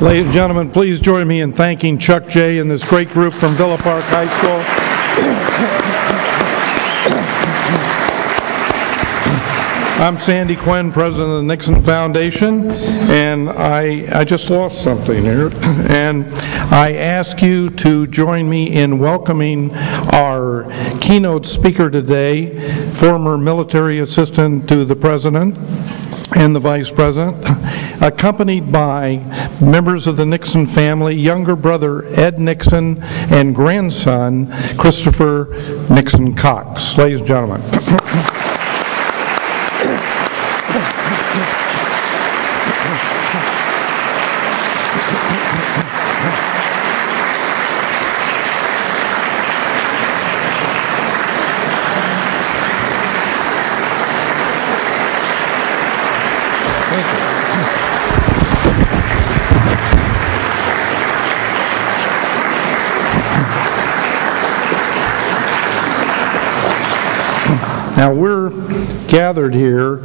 Ladies and gentlemen, please join me in thanking Chuck J. and this great group from Villa Park High School. I'm Sandy Quinn, president of the Nixon Foundation, and I just lost something here. And I ask you to join me in welcoming our keynote speaker today, former military assistant to the president and the vice president, accompanied by members of the Nixon family, younger brother Ed Nixon and grandson Christopher Nixon Cox. Ladies and gentlemen. Now we're gathered here,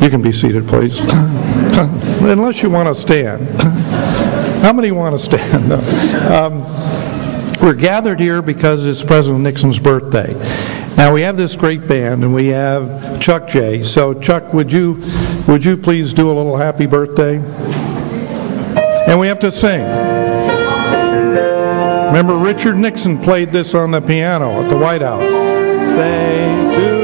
you can be seated please, unless you want to stand. How many want to stand? We're gathered here because it's President Nixon's birthday. Now we have this great band and we have Chuck J. So Chuck, would you please do a little happy birthday? And we have to sing. Remember Richard Nixon played this on the piano at the White House. Birthday to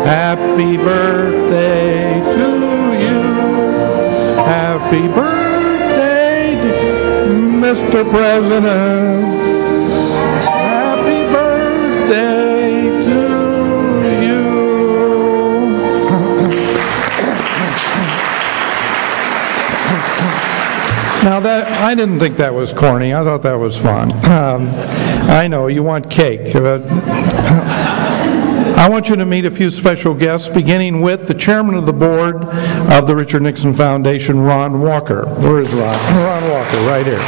Happy birthday to you. Happy birthday, Mr. President. Happy birthday to you. Now that, I didn't think that was corny. I thought that was fun. I know, you want cake. I want you to meet a few special guests, beginning with the chairman of the board of the Richard Nixon Foundation, Ron Walker. Where is Ron? Ron Walker, right here.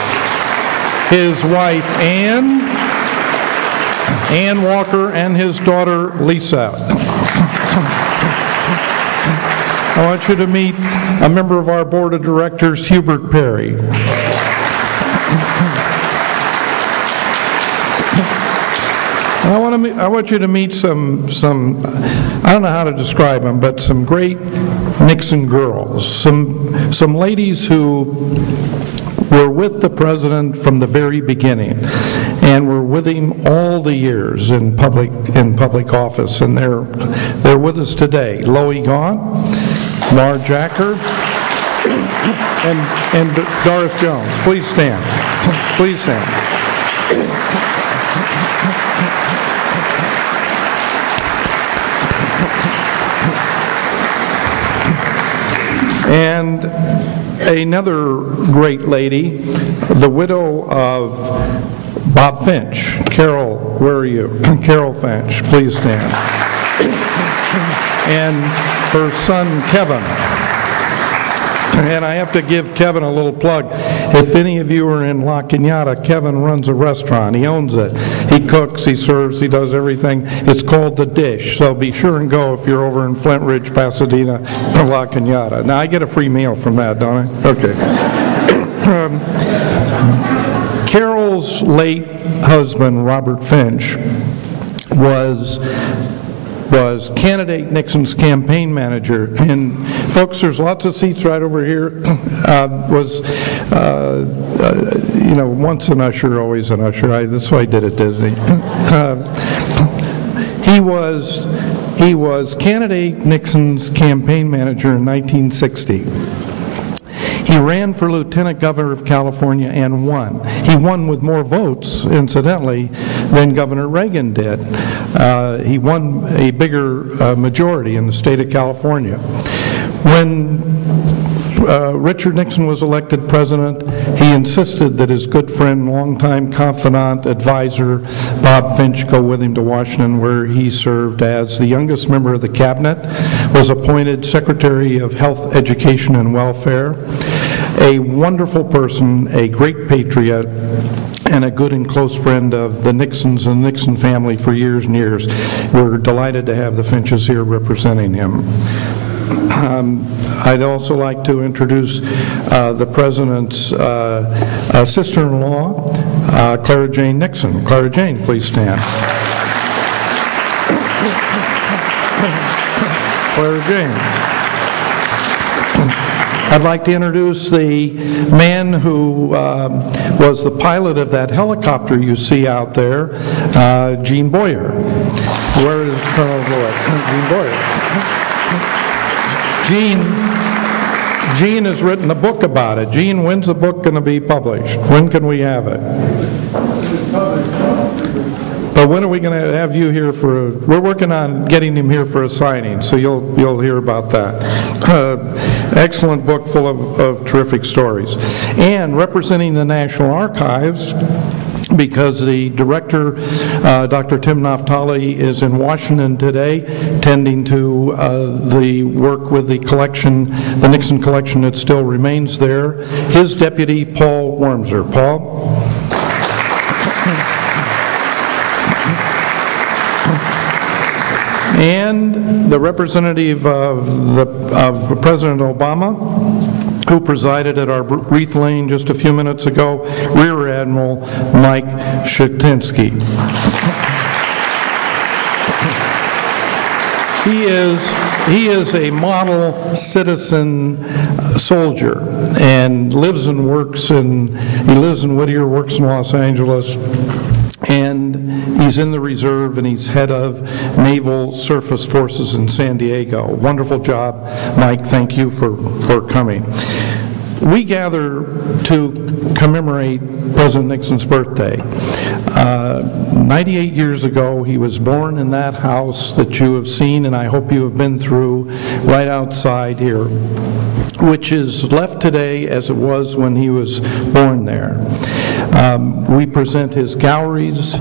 His wife, Ann Walker, and his daughter, Lisa. I want you to meet a member of our board of directors, Hubert Perry. I want you to meet some, I don't know how to describe them, but some great Nixon girls, some ladies who were with the president from the very beginning and were with him all the years in public office, and they're with us today. Loie Gaunt, Laura Jacker, and Doris Jones. Please stand. Please stand. And another great lady, the widow of Bob Finch. Carol, where are you? Carol Finch, please stand. And her son, Kevin. And I have to give Kevin a little plug. If any of you are in La Cañada, Kevin runs a restaurant. He owns it. He cooks, he serves, he does everything. It's called The Dish. So be sure and go if you're over in Flint Ridge, Pasadena, La Cañada. Now I get a free meal from that, don't I? Okay. Carol's late husband, Robert Finch, was candidate Nixon's campaign manager. And folks, there's lots of seats right over here. You know, once an usher, always an usher. That's why I did at Disney. He was candidate Nixon's campaign manager in 1960. He ran for lieutenant governor of California and won. He won with more votes, incidentally, than Governor Reagan did. He won a bigger majority in the state of California. When Richard Nixon was elected president, he insisted that his good friend, longtime confidant, advisor, Bob Finch, go with him to Washington, where he served as the youngest member of the cabinet, was appointed Secretary of Health, Education, and Welfare, a wonderful person, a great patriot, and a good and close friend of the Nixons and the Nixon family for years and years. We're delighted to have the Finches here representing him. I'd also like to introduce the President's sister-in-law, Clara Jane Nixon. Clara Jane, please stand. Clara Jane. I'd like to introduce the man who was the pilot of that helicopter you see out there, Gene Boyer. Where is Colonel Boyer? Gene Boyer. Gene has written a book about it. Gene, when's the book going to be published? When can we have it? But when are we going to have you here for we're working on getting him here for a signing, so you'll hear about that. Excellent book full of terrific stories. And representing the National Archives, because the director, Dr. Tim Naftali, is in Washington today, tending to the work with the collection, the Nixon collection that still remains there. His deputy, Paul Wormser. Paul? And the representative of President Obama, who presided at our wreath laying just a few minutes ago, Rear Admiral Mike Shatinsky. He is a model citizen soldier and lives and works in, he lives in Whittier, works in Los Angeles, and he's in the reserve, and he's head of Naval Surface Forces in San Diego. Wonderful job, Mike. Thank you for coming. We gather to commemorate President Nixon's birthday. 98 years ago, he was born in that house that you have seen, and I hope you have been through, right outside here, which is left today as it was when he was born there. We present his galleries,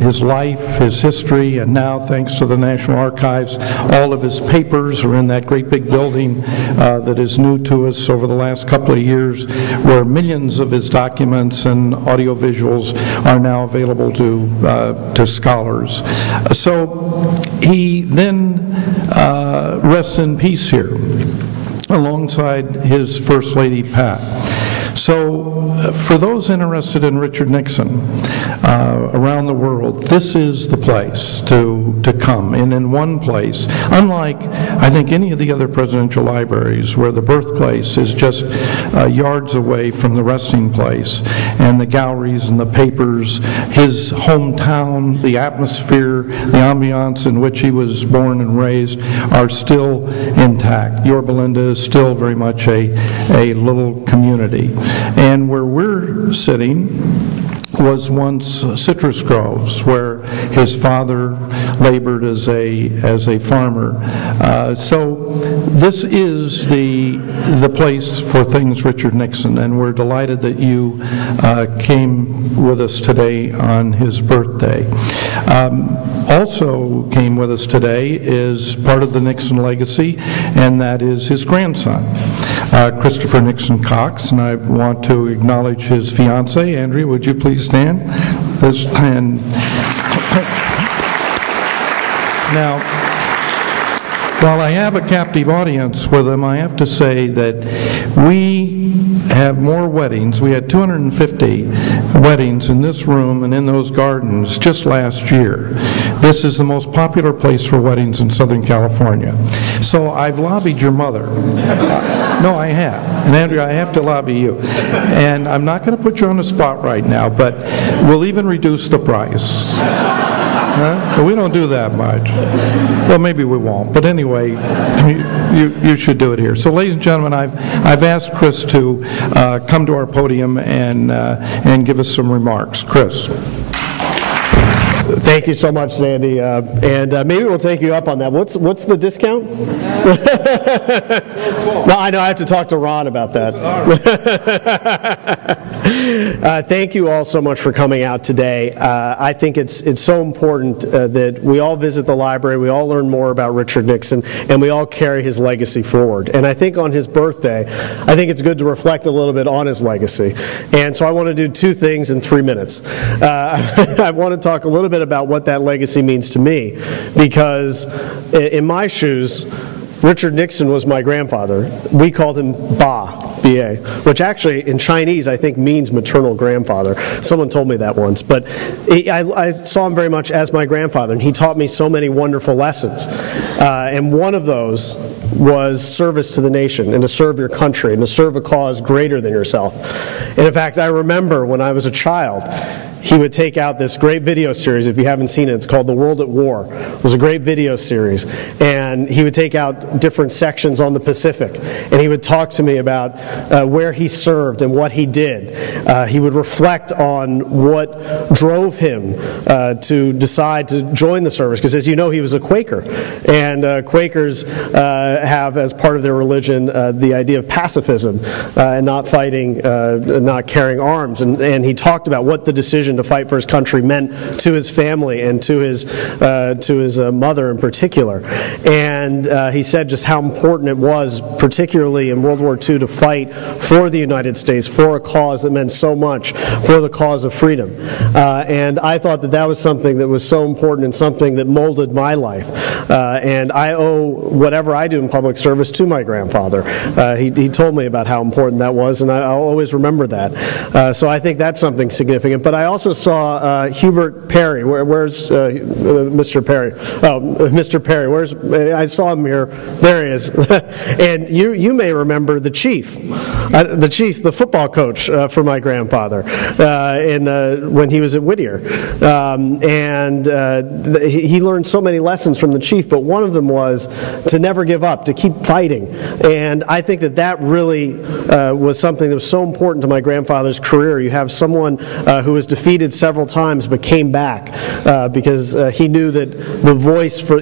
his life, his history, and now, thanks to the National Archives, all of his papers are in that great big building that is new to us over the last couple of years, where millions of his documents and audiovisuals are now available to scholars. So he then rests in peace here, alongside his First Lady, Pat. So for those interested in Richard Nixon around the world, this is the place to come. And in one place, unlike, I think, any of the other presidential libraries, where the birthplace is just yards away from the resting place, and the galleries and the papers, his hometown, the atmosphere, the ambiance in which he was born and raised are still intact. Yorba Linda is still very much a little community. And where we're sitting was once citrus groves, where his father labored as a farmer. So this is the place for things Richard Nixon, and we're delighted that you came with us today on his birthday. Also came with us today is part of the Nixon legacy, and that is his grandson, Christopher Nixon Cox, and I want to acknowledge his fiancée. Andrea, would you please stand? Now, while I have a captive audience with them, I have to say that we have more weddings. We had 250 weddings in this room and in those gardens just last year. This is the most popular place for weddings in Southern California. So I've lobbied your mother. No, I have. And Andrea, I have to lobby you. And I'm not going to put you on the spot right now, but we'll even reduce the price. But we don't do that much. Well, maybe we won't. But anyway, you should do it here. So, ladies and gentlemen, I've asked Chris to come to our podium and give us some remarks. Chris. Thank you so much, Sandy. And maybe we'll take you up on that. What's the discount? No, I know I have to talk to Ron about that. Thank you all so much for coming out today. I think it's so important that we all visit the library, we all learn more about Richard Nixon, and we all carry his legacy forward. And I think on his birthday, I think it's good to reflect a little bit on his legacy. And so I want to do two things in 3 minutes. I want to talk a little bit about what that legacy means to me, because in my shoes, Richard Nixon was my grandfather. We called him Ba, B-A, which actually in Chinese I think means maternal grandfather. Someone told me that once. But I saw him very much as my grandfather, and he taught me so many wonderful lessons. And one of those was service to the nation, and to serve your country, and to serve a cause greater than yourself. And in fact, I remember when I was a child, he would take out this great video series. If you haven't seen it, it's called The World at War. It was a great video series. And he would take out different sections on the Pacific. And he would talk to me about where he served and what he did. He would reflect on what drove him to decide to join the service. Because as you know, he was a Quaker. And Quakers have, as part of their religion, the idea of pacifism and not fighting, not carrying arms. And he talked about what the decision to fight for his country meant to his family and to his mother in particular. And he said just how important it was, particularly in World War II, to fight for the United States, for a cause that meant so much, for the cause of freedom. And I thought that that was something that was so important and something that molded my life. And I owe whatever I do in public service to my grandfather. He told me about how important that was, and I'll always remember that. So I think that's something significant. But I also saw Hubert Perry. Where's Mr. Perry? Oh, Mr. Perry. I saw him here. There he is. And you may remember the chief, the football coach for my grandfather, when he was at Whittier. He learned so many lessons from the chief, but one of them was to never give up, to keep fighting. And I think that really was something that was so important to my grandfather's career. You have someone who was defeated several times but came back because he knew that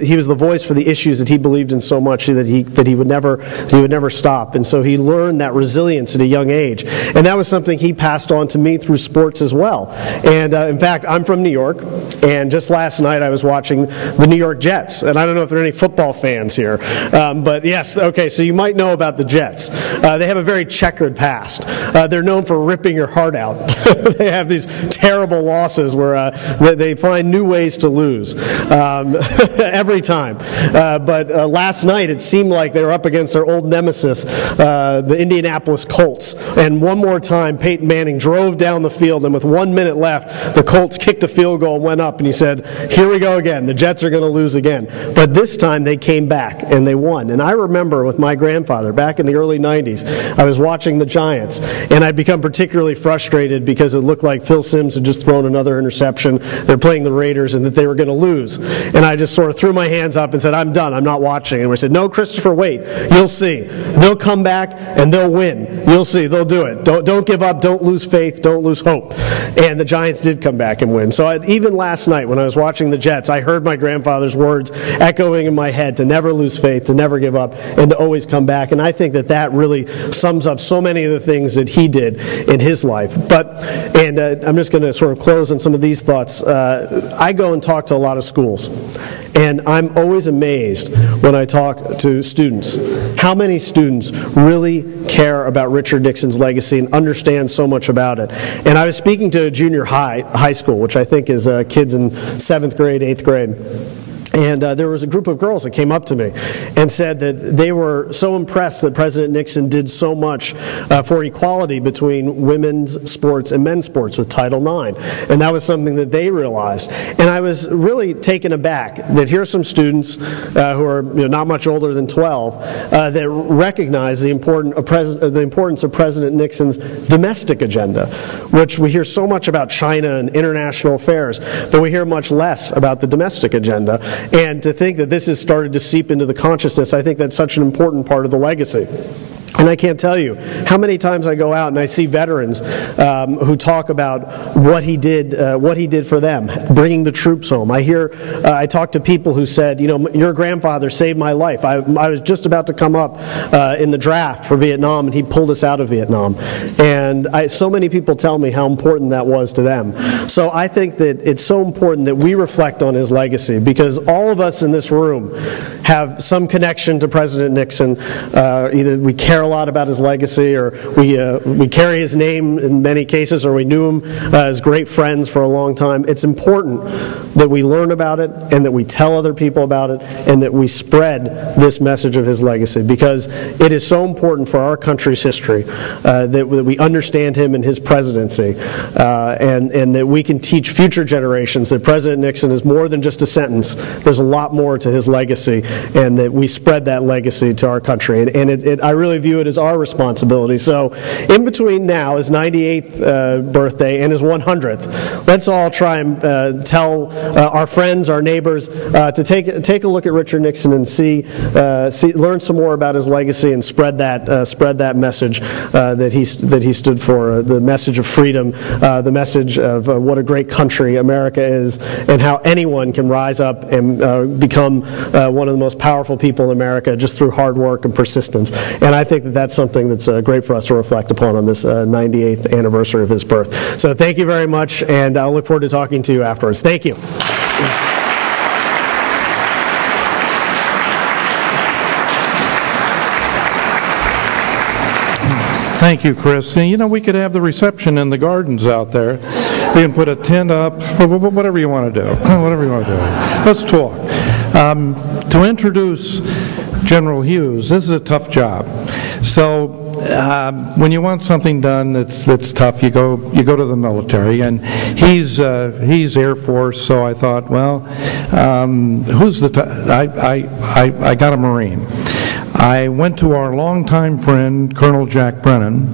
he was the voice for the issues that he believed in so much that he would never stop. And so he learned that resilience at a young age. And that was something he passed on to me through sports as well. And in fact, I'm from New York, and just last night I was watching the New York Jets. And I don't know if there are any football fans here, but yes, okay, so you might know about the Jets. They have a very checkered past. They're known for ripping your heart out. They have these terrible losses where they find new ways to lose every time. But last night it seemed like they were up against their old nemesis, the Indianapolis Colts. And one more time, Peyton Manning drove down the field, and with 1 minute left, the Colts kicked a field goal and went up, and he said, "Here we go again. The Jets are going to lose again." But this time they came back and they won. And I remember with my grandfather back in the early 90s, I was watching the Giants, and I'd become particularly frustrated because it looked like Phil Simms had just thrown another interception. They're playing the Raiders, and that they were going to lose. And I just sort of threw my hands up and said, "I'm done. I'm not watching." And we said, "No, Christopher, wait. You'll see. They'll come back and they'll win. You'll see. They'll do it. Don't give up. Don't lose faith. Don't lose hope." And the Giants did come back and win. So even last night when I was watching the Jets, I heard my grandfather's words echoing in my head to never lose faith, to never give up, and to always come back. And I think that really sums up so many of the things that he did in his life. And I'm just going to sort of close on some of these thoughts. I go and talk to a lot of schools, and I'm always amazed when I talk to students how many students really care about Richard Nixon's legacy and understand so much about it. And I was speaking to a junior high school, which I think is kids in 7th grade, 8th grade. And there was a group of girls that came up to me and said that they were so impressed that President Nixon did so much for equality between women's sports and men's sports with Title IX. And that was something that they realized. And I was really taken aback that here are some students who are not much older than 12 that recognize the importance of President Nixon's domestic agenda, which we hear so much about China and international affairs, but we hear much less about the domestic agenda. And to think that this has started to seep into the consciousness, I think that's such an important part of the legacy. And I can't tell you how many times I go out and I see veterans who talk about what he did for them, bringing the troops home. I talk to people who said, your grandfather saved my life. I was just about to come up in the draft for Vietnam, and he pulled us out of Vietnam. And And so many people tell me how important that was to them. So I think that it's so important that we reflect on his legacy, because all of us in this room have some connection to President Nixon. Either we care a lot about his legacy, or we carry his name in many cases, or we knew him as great friends for a long time. It's important that we learn about it, and that we tell other people about it, and that we spread this message of his legacy, because it is so important for our country's history that we understand him and his presidency, and that we can teach future generations that President Nixon is more than just a sentence. There's a lot more to his legacy, and that we spread that legacy to our country. And I really view it as our responsibility. So in between now, his 98th birthday and his 100th, let's all try and tell our friends, our neighbors, to take a look at Richard Nixon and learn some more about his legacy, and spread that message that he stood for, the message of freedom, the message of what a great country America is, and how anyone can rise up and become one of the most powerful people in America just through hard work and persistence. And I think that that's something that's great for us to reflect upon on this 98th anniversary of his birth. So thank you very much, and I'll look forward to talking to you afterwards. Thank you. Thank you, Chris. You know, we could have the reception in the gardens out there. You can put a tent up, whatever you want to do. Whatever you want to do. Let's talk. To introduce General Hughes, this is a tough job. So when you want something done that's tough, you go to the military, and he's Air Force. So I thought, well, who's I got a Marine. I went to our longtime friend, Colonel Jack Brennan,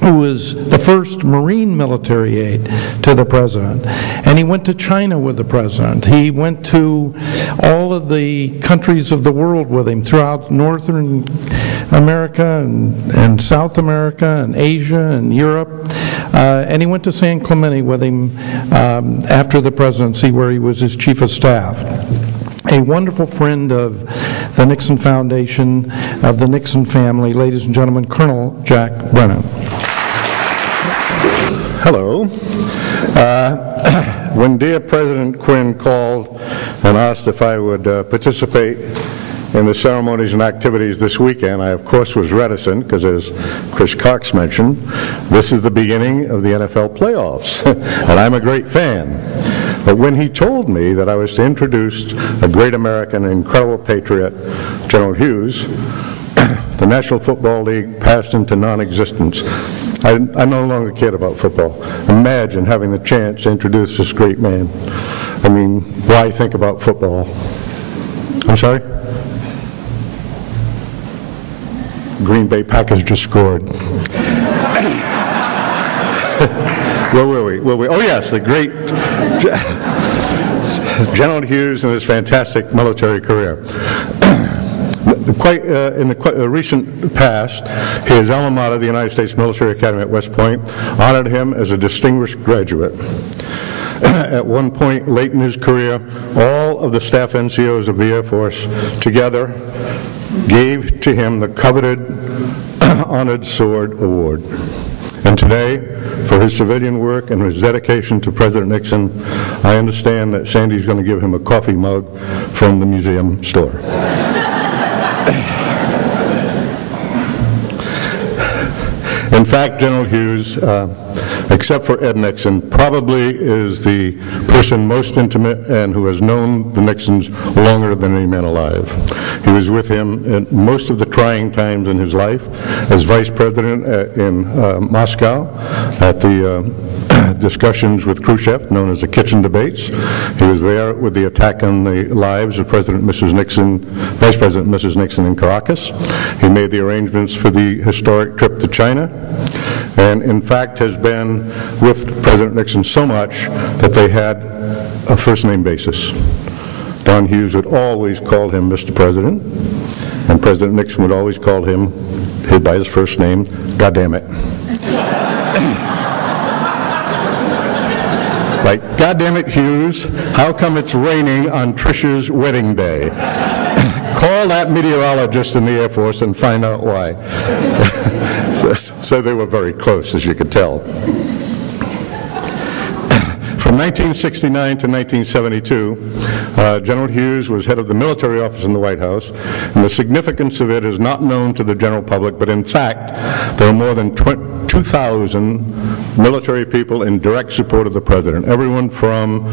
who was the first Marine military aide to the President. And he went to China with the President. He went to all of the countries of the world with him, throughout Northern America and South America and Asia and Europe. And he went to San Clemente with him after the presidency, where he was his chief of staff. A wonderful friend of the Nixon Foundation, of the Nixon family, ladies and gentlemen, Colonel Jack Brennan. Hello. When dear President Quinn called and asked if I would participate in the ceremonies and activities this weekend, I of course was reticent, because as Chris Cox mentioned, this is the beginning of the NFL playoffs, and I'm a great fan. But when he told me that I was to introduce a great American, an incredible patriot, General Hughes, the National Football League passed into non-existence. I no longer cared about football. Imagine having the chance to introduce this great man. I mean, why think about football? I'm sorry? Green Bay Packers just scored. Where were we? Oh yes, the great General Hughes and his fantastic military career. In the recent past, his alma mater, the United States Military Academy at West Point, honored him as a distinguished graduate. At one point late in his career, all of the staff NCOs of the Air Force together gave to him the coveted Honored Sword Award. And today, for his civilian work and his dedication to President Nixon, I understand that Sandy's going to give him a coffee mug from the museum store. In fact, General Hughes, except for Ed Nixon, probably is the person most intimate and who has known the Nixons longer than any man alive. He was with him at most of the trying times in his life as vice president in Moscow at the discussions with Khrushchev, known as the kitchen debates. He was there with the attack on the lives of President and Mrs. Nixon, Vice President and Mrs. Nixon in Caracas. He made the arrangements for the historic trip to China, and in fact has been with President Nixon so much that they had a first-name basis. Don Hughes would always call him Mr. President, and President Nixon would always call him by his first name, God damn it. Like, God damn it, Hughes, how come it's raining on Trisha's wedding day? Call that meteorologist in the Air Force and find out why. So they were very close, as you could tell. From 1969 to 1972, General Hughes was head of the military office in the White House, and the significance of it is not known to the general public, but in fact, there are more than 2,000 military people in direct support of the president. Everyone from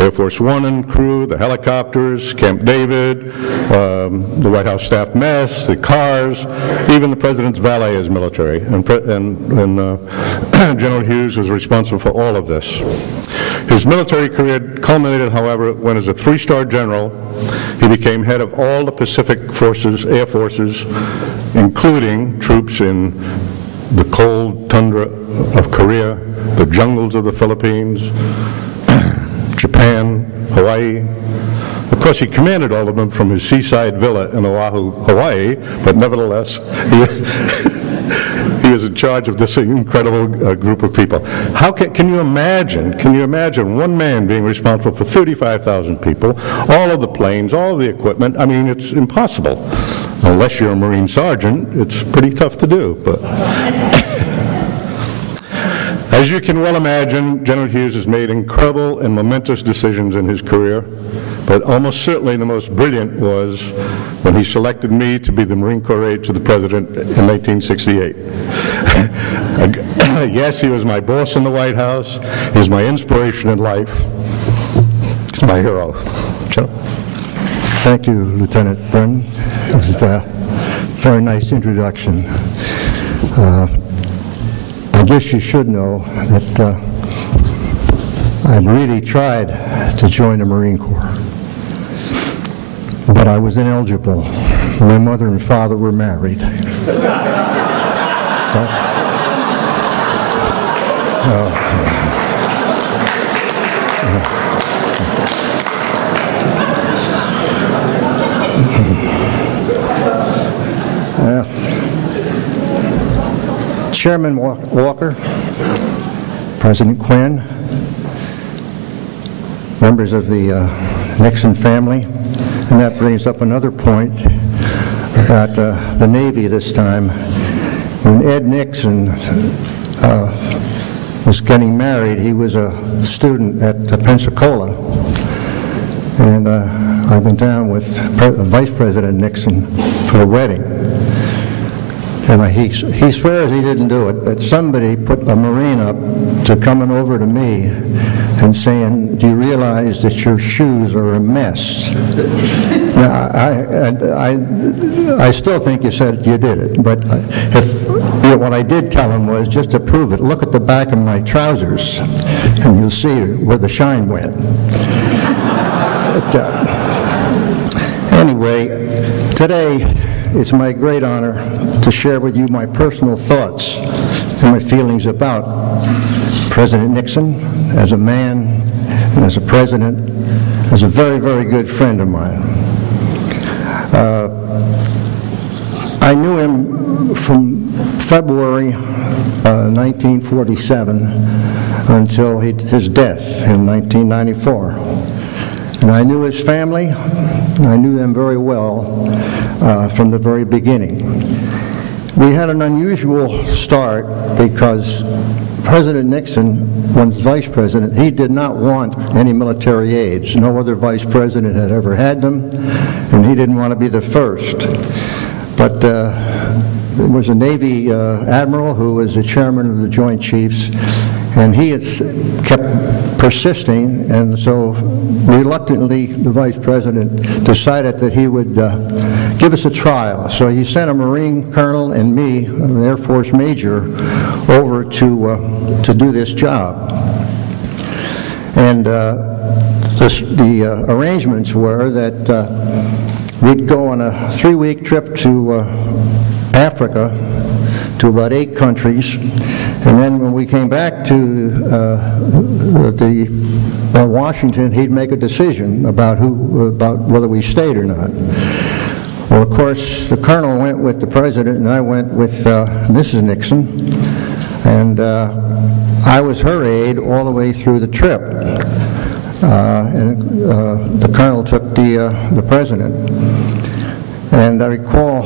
Air Force One and crew, the helicopters, Camp David, the White House staff mess, the cars, even the president's valet is military. And General Hughes was responsible for all of this. His military career culminated, however, when as a three-star general, he became head of all the Pacific forces, air forces, including troops in the cold tundra of Korea, the jungles of the Philippines, Japan, Hawaii. Of course, he commanded all of them from his seaside villa in Oahu, Hawaii, but nevertheless, he was in charge of this incredible group of people. How can you imagine one man being responsible for 35,000 people, all of the planes, all of the equipment? I mean, it's impossible. Unless you're a Marine sergeant, it's pretty tough to do. But as you can well imagine, General Hughes has made incredible and momentous decisions in his career, but almost certainly the most brilliant was when he selected me to be the Marine Corps aide to the President in 1968. Yes, he was my boss in the White House. He was my inspiration in life. He's my hero. Joe? Thank you, Lieutenant Brennan. It was a very nice introduction. I guess you should know that I really tried to join the Marine Corps, but I was ineligible. My mother and father were married. Chairman Walker, President Quinn, members of the Nixon family, and that brings up another point about the Navy this time. When Ed Nixon was getting married, he was a student at Pensacola, and I went down with Vice President Nixon for the wedding. And he swears he didn't do it, but somebody put a Marine up to coming over to me and saying, "Do you realize that your shoes are a mess?" Now, I still think you said you did it, but what I did tell him was, just to prove it, look at the back of my trousers, and you'll see where the shine went. But, anyway, today, it's my great honor to share with you my personal thoughts and my feelings about President Nixon as a man and as a president, as a very, very good friend of mine. I knew him from February 1947 until his death in 1994. And I knew his family. I knew them very well from the very beginning. We had an unusual start because President Nixon, when he was vice president, he did not want any military aides. No other vice president had ever had them, and he didn't want to be the first. But there was a Navy admiral who was the chairman of the Joint Chiefs, and he had kept persisting, and so reluctantly the vice president decided that he would give us a trial. So he sent a Marine colonel and me, an Air Force major, over to do this job. And the arrangements were that we'd go on a 3-week trip to Africa, to about 8 countries, and then when we came back to Washington, he'd make a decision about whether we stayed or not. Well, of course, the colonel went with the president, and I went with Mrs. Nixon, and I was her aide all the way through the trip. And the colonel took the president. And I recall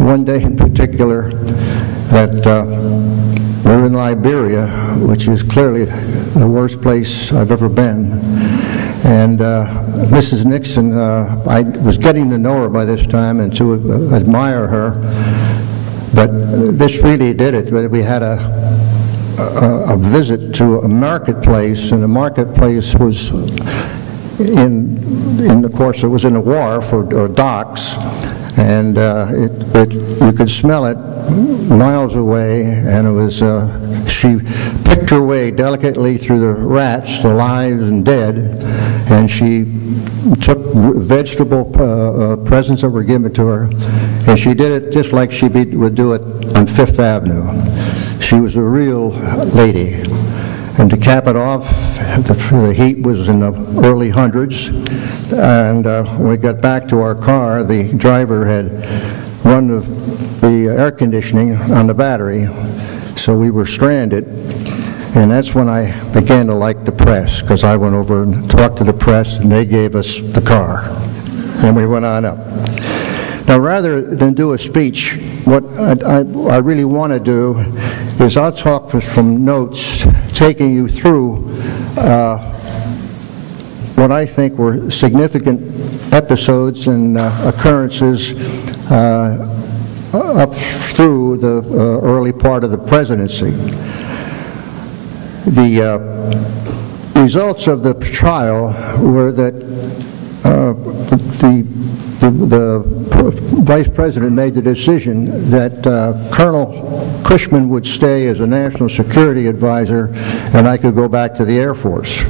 one day in particular, that we're in Liberia, which is clearly the worst place I've ever been. And Mrs. Nixon, I was getting to know her by this time and to admire her, but this really did it. We had a visit to a marketplace, and the marketplace was of course, it was in a wharf or docks, and you could smell it miles away, and it was, she picked her way delicately through the rats, the live and dead, and she took vegetable presents that were given to her, and she did it just like she would do it on Fifth Avenue. She was a real lady. And to cap it off, the heat was in the early hundreds, and when we got back to our car, the driver had run the air conditioning on the battery, so we were stranded. And that's when I began to like the press, because I went over and talked to the press, and they gave us the car, and we went on up. Now, rather than do a speech, what I really want to do is I'll talk from notes, taking you through what I think were significant episodes and occurrences up through the early part of the presidency. The results of the trial were that the vice president made the decision that Colonel Cushman would stay as a national security advisor, and I could go back to the Air Force.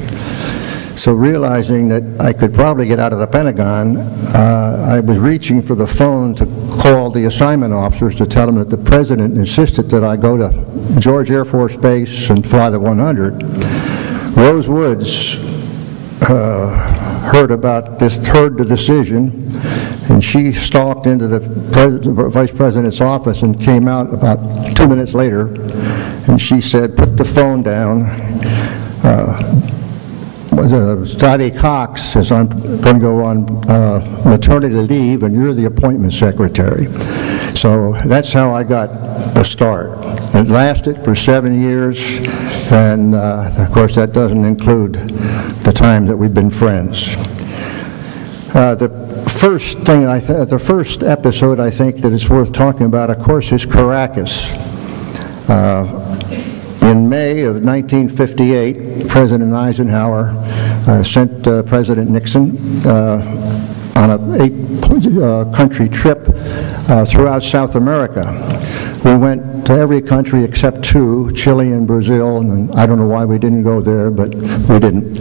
So realizing that I could probably get out of the Pentagon, I was reaching for the phone to call the assignment officers to tell them that the president insisted that I go to George Air Force Base and fly the 100. Rose Woods heard the decision, and she stalked into the vice president's office and came out about 2 minutes later, and she said, "Put the phone down. Nixon Cox is going to go on maternity leave, and you're the appointment secretary." So that's how I got a start. It lasted for 7 years, and of course that doesn't include the time that we've been friends. The first episode I think that is worth talking about, of course, is Caracas. In May of 1958, President Eisenhower sent President Nixon on a 8-country trip throughout South America. We went to every country except 2, Chile and Brazil, and I don't know why we didn't go there, but we didn't.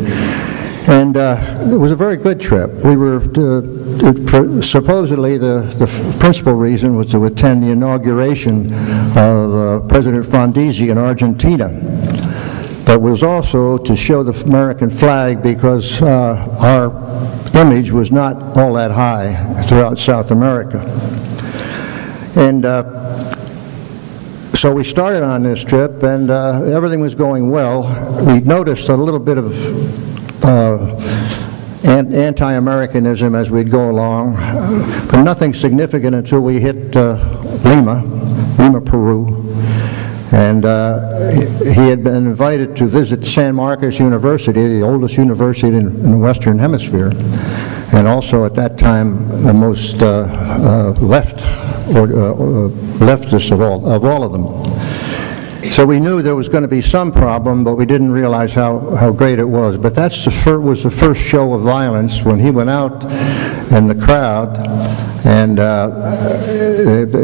And it was a very good trip. We were supposedly the principal reason was to attend the inauguration of President Frondizi in Argentina. But it was also to show the American flag, because our image was not all that high throughout South America. And so we started on this trip, and everything was going well. We noticed a little bit of anti-Americanism as we'd go along, but nothing significant until we hit Lima, Peru. And he had been invited to visit San Marcos University, the oldest university in the Western Hemisphere, and also at that time the most leftist of all of them. So we knew there was going to be some problem, but we didn't realize how great it was. But that was the first show of violence when he went out in the crowd, and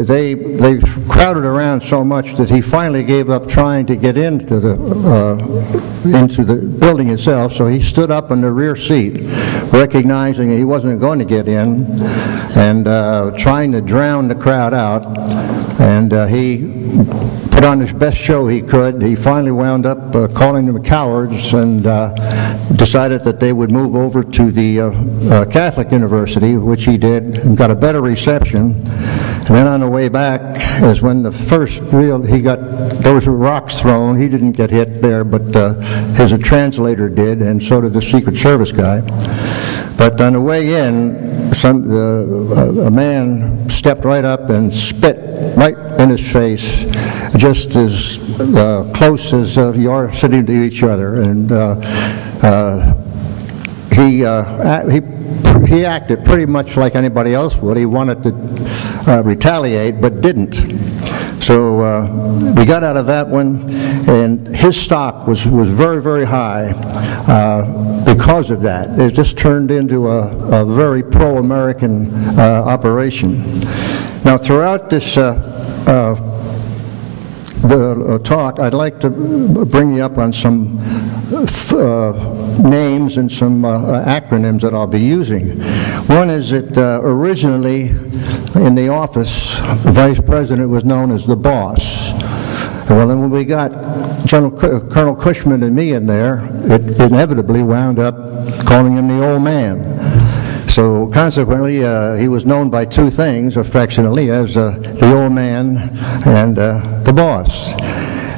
they crowded around so much that he finally gave up trying to get into the building itself. So he stood up in the rear seat, recognizing he wasn't going to get in, and trying to drown the crowd out. And he put on his best show he could. He finally wound up calling them cowards, and decided that they would move over to the Catholic University, which he did, and got a better reception. And then on the way back is when the first there was rocks thrown. He didn't get hit there, but his translator did, and so did the Secret Service guy. But on the way in, a man stepped right up and spit right in his face, just as close as you are sitting to each other. And he acted pretty much like anybody else would. He wanted to retaliate, but didn't. So we got out of that one, and his stock was very, very high because of that. It just turned into a very pro-American operation. Now, throughout this the talk, I'd like to bring you up on some names and some acronyms that I'll be using. One is that originally in the office, the vice president was known as the boss. Well, then when we got Colonel Cushman and me in there, it inevitably wound up calling him the old man. So consequently, he was known by two things affectionately as the old man and the boss.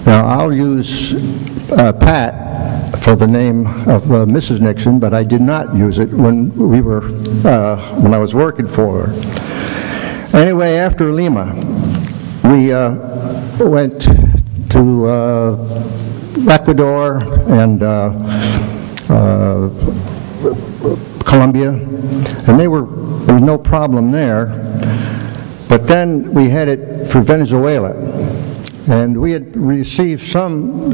Now, I'll use Pat for the name of Mrs. Nixon, but I did not use it when when I was working for her. Anyway, after Lima, we went to Ecuador and Colombia, and there was no problem there. But then we headed for Venezuela, and we had received some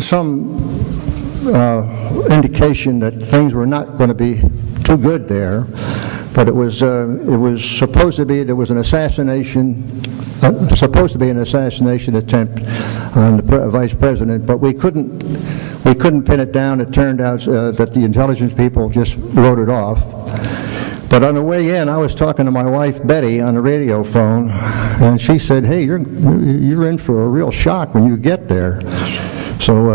indication that things were not going to be too good there. But it was supposed to be there was an assassination. Supposed to be an assassination attempt on the vice president, but we couldn't pin it down. It turned out that the intelligence people just wrote it off. But on the way in, I was talking to my wife Betty on the radio phone, and she said, "Hey, you're in for a real shock when you get there." So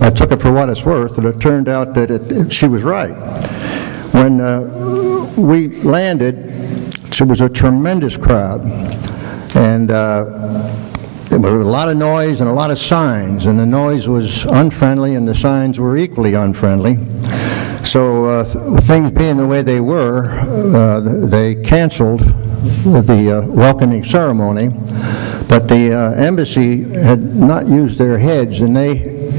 I took it for what it's worth, and it turned out that she was right. When we landed, it was a tremendous crowd. And there was a lot of noise and a lot of signs, and the noise was unfriendly and the signs were equally unfriendly. So things being the way they were, they canceled the welcoming ceremony, but the embassy had not used their heads, and they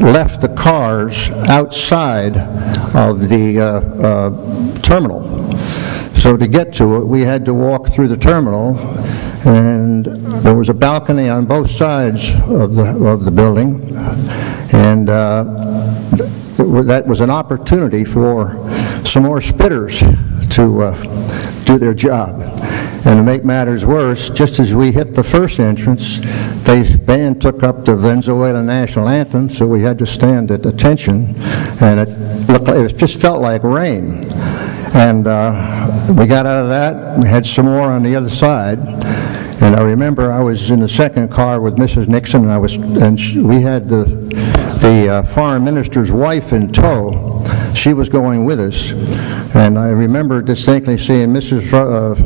left the cars outside of the terminal. So to get to it, we had to walk through the terminal, and there was a balcony on both sides of the building, and that was an opportunity for some more spitters to do their job. And to make matters worse, just as we hit the first entrance, the band took up the Venezuelan national anthem, so we had to stand at attention, and it just felt like rain. And we got out of that, we had some more on the other side. And I remember I was in the second car with Mrs. Nixon, and we had the foreign minister's wife in tow. She was going with us. And I remember distinctly seeing Mrs.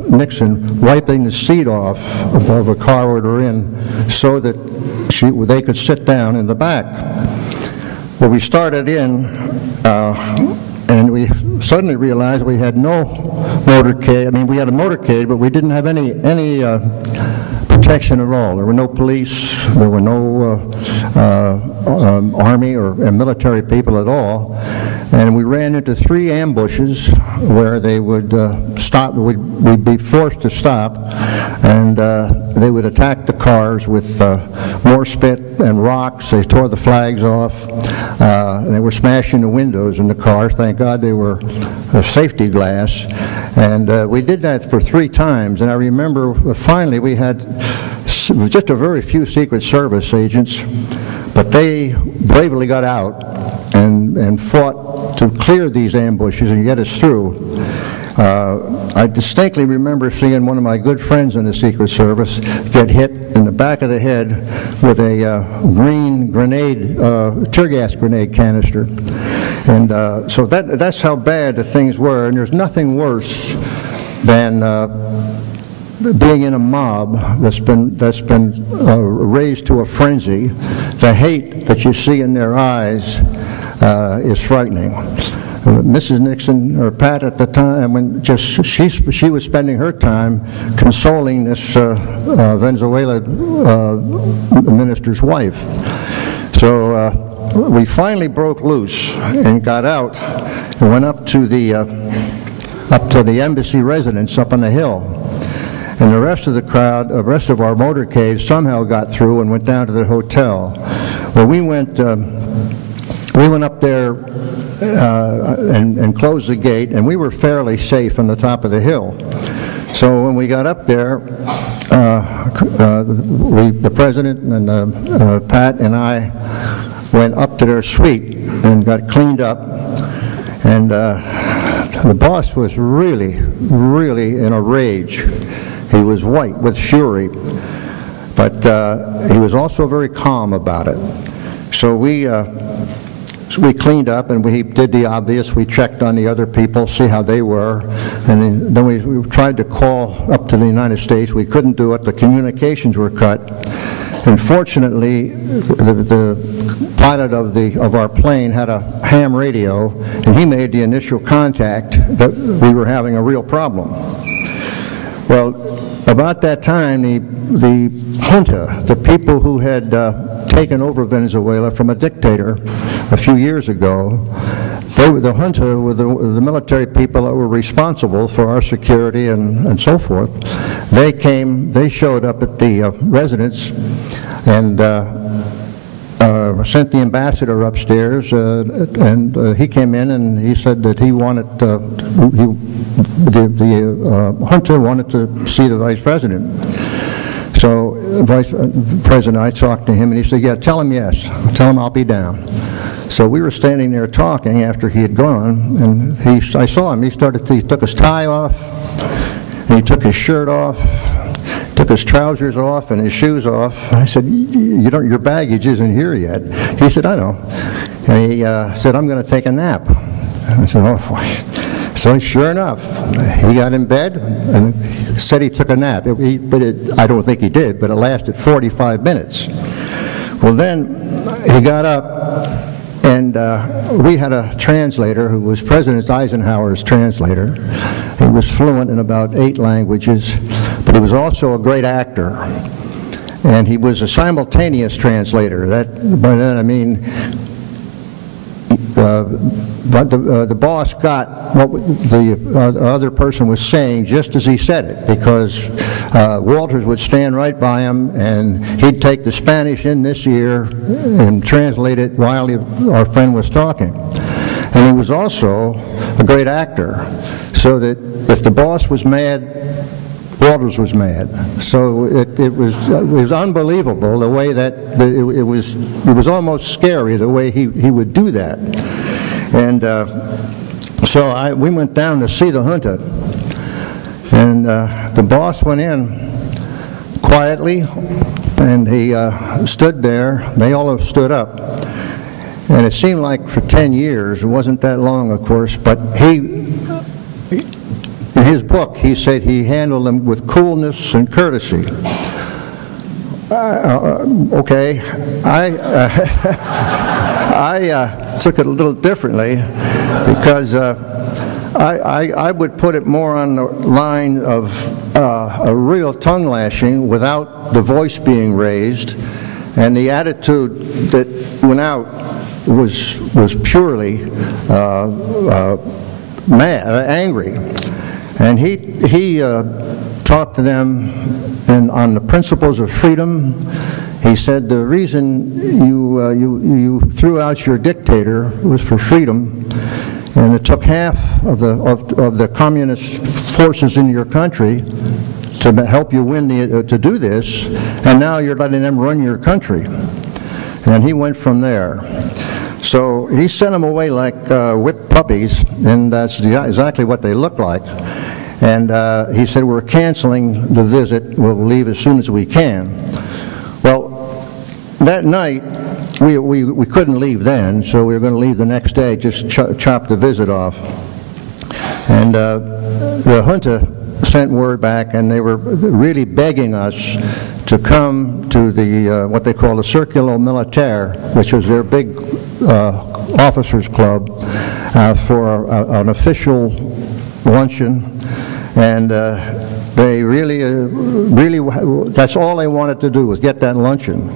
Nixon wiping the seat off of a car we were in so that they could sit down in the back. Well, we started in, and we suddenly realized we had no motorcade. I mean, we had a motorcade, but we didn't have any protection at all. There were no police, there were no army or military people at all. And we ran into 3 ambushes where they would stop, we'd be forced to stop, and they would attack the cars with more spit and rocks. They tore the flags off, and they were smashing the windows in the cars. Thank God they were safety glass. And we did that for 3 times, and I remember finally we had just a very few Secret Service agents, but they bravely got out and fought to clear these ambushes and get us through. I distinctly remember seeing one of my good friends in the Secret Service get hit in the back of the head with a green grenade, tear gas grenade canister. And so that's how bad the things were, and there's nothing worse than being in a mob that's been raised to a frenzy. The hate that you see in their eyes is frightening. Mrs. Nixon, or Pat at the time, when she was spending her time consoling this Venezuela minister's wife. So we finally broke loose and got out and went up to the embassy residence up on the hill. And the rest of the crowd, the rest of our motorcade somehow got through and went down to the hotel. Well, we went up there and closed the gate, and we were fairly safe on the top of the hill. So when we got up there, the president and Pat and I went up to their suite and got cleaned up, and the boss was really, really in a rage. He was white with fury, but he was also very calm about it. So we cleaned up and we did the obvious. We checked on the other people, see how they were, and then we tried to call up to the United States. We couldn't do it. The communications were cut. Unfortunately, the pilot of our plane had a ham radio, and he made the initial contact that we were having a real problem. Well, about that time, the junta, the people who had taken over Venezuela from a dictator a few years ago, the junta were the military people that were responsible for our security and so forth. They showed up at the residence and sent the ambassador upstairs, and he came in and he said that he wanted the junta wanted to see the vice president. So Vice President, I talked to him, and he said, "Yeah, tell him yes. Tell him I'll be down." So we were standing there talking after he had gone, and I saw him. He took his tie off, and he took his shirt off, took his trousers off and his shoes off. I said, your baggage isn't here yet. He said, I know. And he said, I'm going to take a nap. I said, oh, boy. So sure enough, he got in bed and said he took a nap. I don't think he did, but it lasted 45 minutes. Well, then he got up, and we had a translator who was President Eisenhower's translator. He was fluent in about 8 languages, but he was also a great actor. And he was a simultaneous translator. By that I mean, the boss got what the other person was saying just as he said it, because Walters would stand right by him and he'd take the Spanish in this ear and translate it while our friend was talking. And he was also a great actor, so that if the boss was mad, Walters was mad. So it was unbelievable the way that it was almost scary the way he would do that. And so we went down to see the junta, and the boss went in quietly, and he stood there. They all stood up, and it seemed like for 10 years, it wasn't that long, of course, but in his book, he said he handled them with coolness and courtesy. Okay, I took it a little differently, because I would put it more on the line of a real tongue lashing without the voice being raised, and the attitude that went out was purely angry. And he talked to them on the principles of freedom. He said the reason you threw out your dictator was for freedom, and it took half of the communist forces in your country to help you win to do this, and now you're letting them run your country. And he went from there. So he sent them away like whipped puppies, and that's exactly what they looked like. And he said, we're canceling the visit. We'll leave as soon as we can. Well, that night, we couldn't leave then, so we were going to leave the next day, just chop the visit off. And the junta sent word back, and they were really begging us to come to the what they call the Círculo Militar, which was their big officers' club for an official luncheon, and they really, that's all they wanted to do was get that luncheon.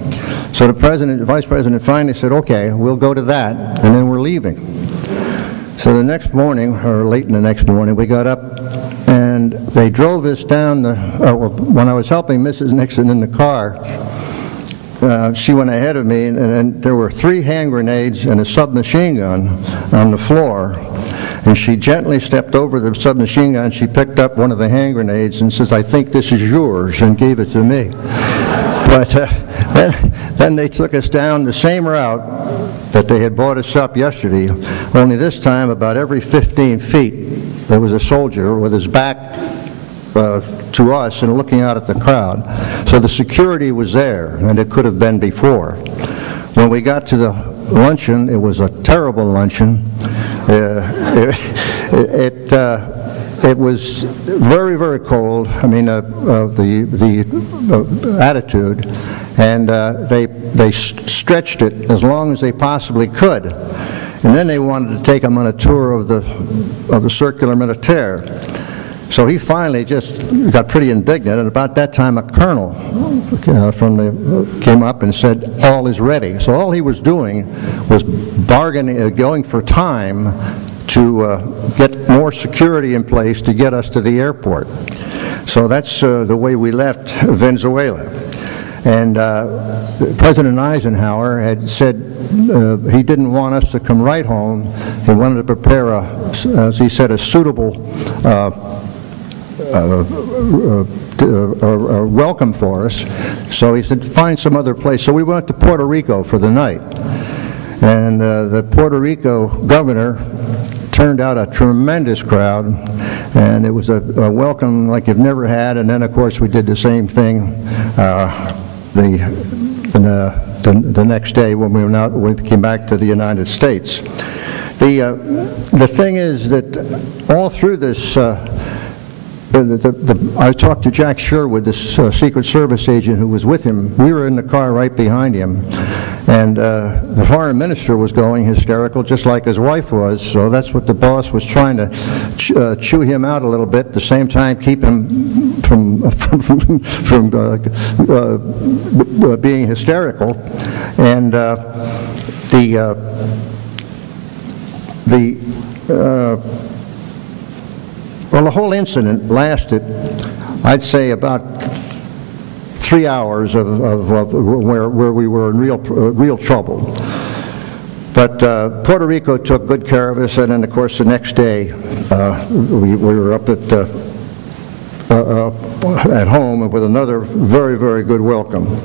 So the vice president finally said, okay, we'll go to that, and then we're leaving. So the next morning, or late in the next morning, we got up, and they drove us down when I was helping Mrs. Nixon in the car, she went ahead of me, and there were 3 hand grenades and a submachine gun on the floor. And she gently stepped over the submachine gun, she picked up one of the hand grenades and says, I think this is yours, and gave it to me. But then they took us down the same route that they had brought us up yesterday, only this time about every 15 feet there was a soldier with his back to us and looking out at the crowd. So the security was there, and it could have been before. When we got to the luncheon, it was a terrible luncheon. It was very, very cold. I mean, the attitude, and they stretched it as long as they possibly could, and then they wanted to take him on a tour of the Circular Militaire. So he finally just got pretty indignant, and about that time a colonel came up and said, all is ready. So all he was doing was bargaining, going for time to get more security in place to get us to the airport. So that's the way we left Venezuela. And President Eisenhower had said he didn't want us to come right home. He wanted to prepare, as he said, a suitable welcome for us. So he said, find some other place. So we went to Puerto Rico for the night. And the Puerto Rico governor turned out a tremendous crowd, and it was a welcome like you've never had. And then, of course, we did the same thing the next day when we came back to the United States. The thing is that all through this, I talked to Jack Sherwood, this Secret Service agent who was with him. We were in the car right behind him, and the foreign minister was going hysterical just like his wife was, so that's what the boss was trying to chew him out a little bit, at the same time keep him from being hysterical. And well, the whole incident lasted, I'd say, about 3 hours of where we were in real trouble. But Puerto Rico took good care of us, and then, of course, the next day we were up at home with another very, very good welcome.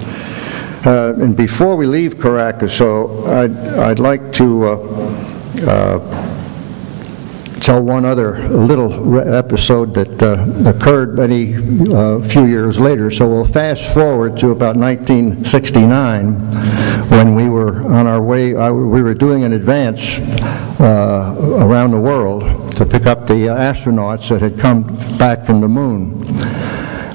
And before we leave Caracas, so I'd like to tell one other little episode that occurred few years later. So we'll fast forward to about 1969, when we were on our way. We were doing an advance around the world to pick up the astronauts that had come back from the moon.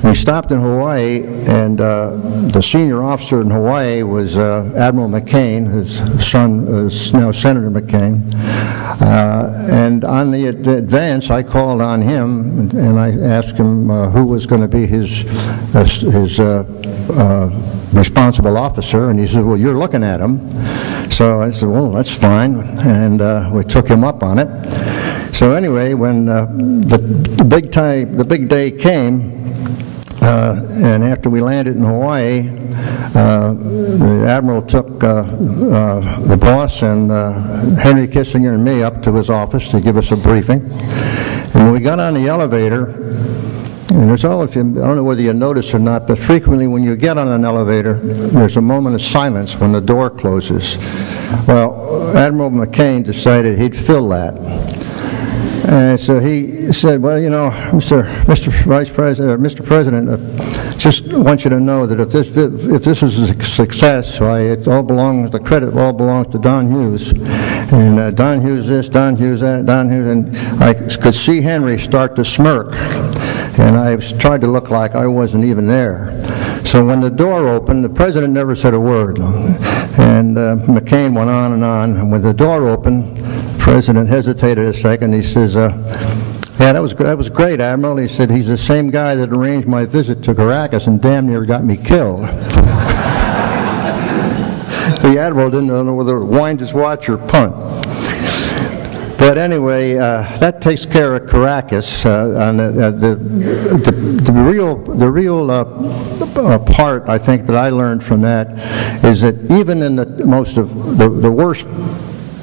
We stopped in Hawaii, and the senior officer in Hawaii was Admiral McCain. His son is now Senator McCain. And on the advance, I called on him, and I asked him who was going to be his responsible officer, and he said, well, you're looking at him. So I said, well, that's fine, and we took him up on it. So anyway, when the big day came, and after we landed in Hawaii, the Admiral took the boss and Henry Kissinger and me up to his office to give us a briefing. And when we got on the elevator, and there's all of you, I don't know whether you notice or not, but frequently when you get on an elevator, there's a moment of silence when the door closes. Well, Admiral McCain decided he'd fill that. And so he said, well, you know, Mr. Vice President, Mr. President, just want you to know that if this is a success, why it all belongs, the credit all belongs to Don Hughes. And Don Hughes this, Don Hughes that, Don Hughes, and I could see Henry start to smirk. And I tried to look like I wasn't even there. So when the door opened, the President never said a word. And McCain went on and on. And when the door opened, the President hesitated a second. He says, yeah, that was great, Admiral. He said, he's the same guy that arranged my visit to Caracas and damn near got me killed. The Admiral didn't know whether to wind his watch or punt. But anyway, that takes care of Caracas. The real part, I think, that I learned from that is that even in the most of the worst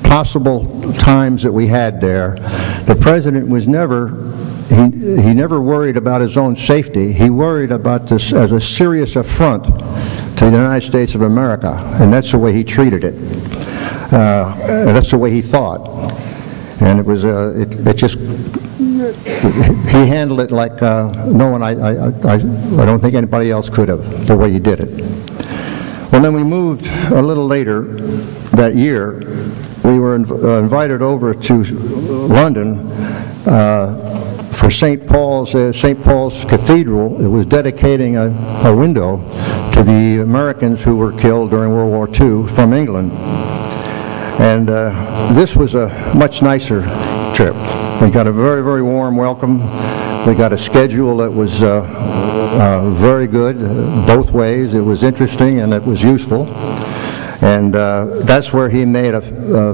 possible times that we had there, the president was never, he never worried about his own safety. He worried about this as a serious affront to the United States of America, and that's the way he treated it. That's the way he thought. And it was, it just, he handled it like no one, I don't think anybody else could have, the way he did it. Well, then we moved a little later that year. We were invited over to London for St. Paul's Cathedral. It was dedicating a window to the Americans who were killed during World War II from England. And this was a much nicer trip. We got a very, very warm welcome. We got a schedule that was very good both ways. It was interesting and it was useful. And that's where he made a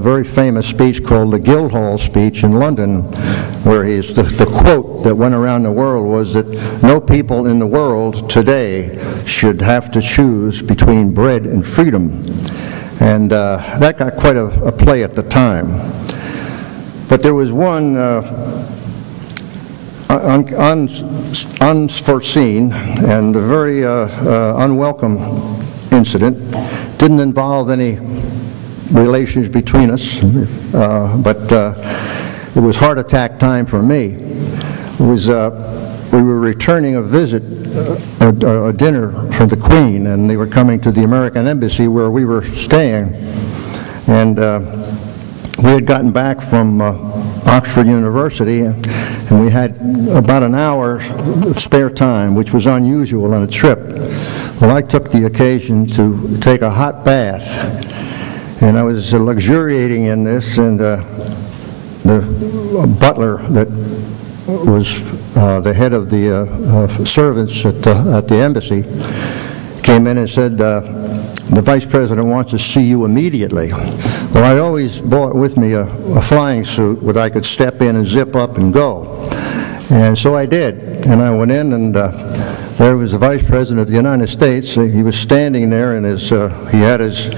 very famous speech called the Guildhall speech in London, where the quote that went around the world was that no people in the world today should have to choose between bread and freedom. And that got quite a play at the time. But there was one unforeseen and a very unwelcome incident. Didn't involve any relations between us, but it was heart attack time for me. It was, we were returning a visit, a dinner from the Queen, and they were coming to the American Embassy where we were staying. And we had gotten back from Oxford University, and we had about an hour spare time, which was unusual on a trip. Well, I took the occasion to take a hot bath, and I was luxuriating in this, and the butler that was the head of the servants at the embassy came in and said, the Vice President wants to see you immediately. Well, I always brought with me a flying suit where I could step in and zip up and go. And so I did, and I went in, and there was the Vice President of the United States. He was standing there in his, he had his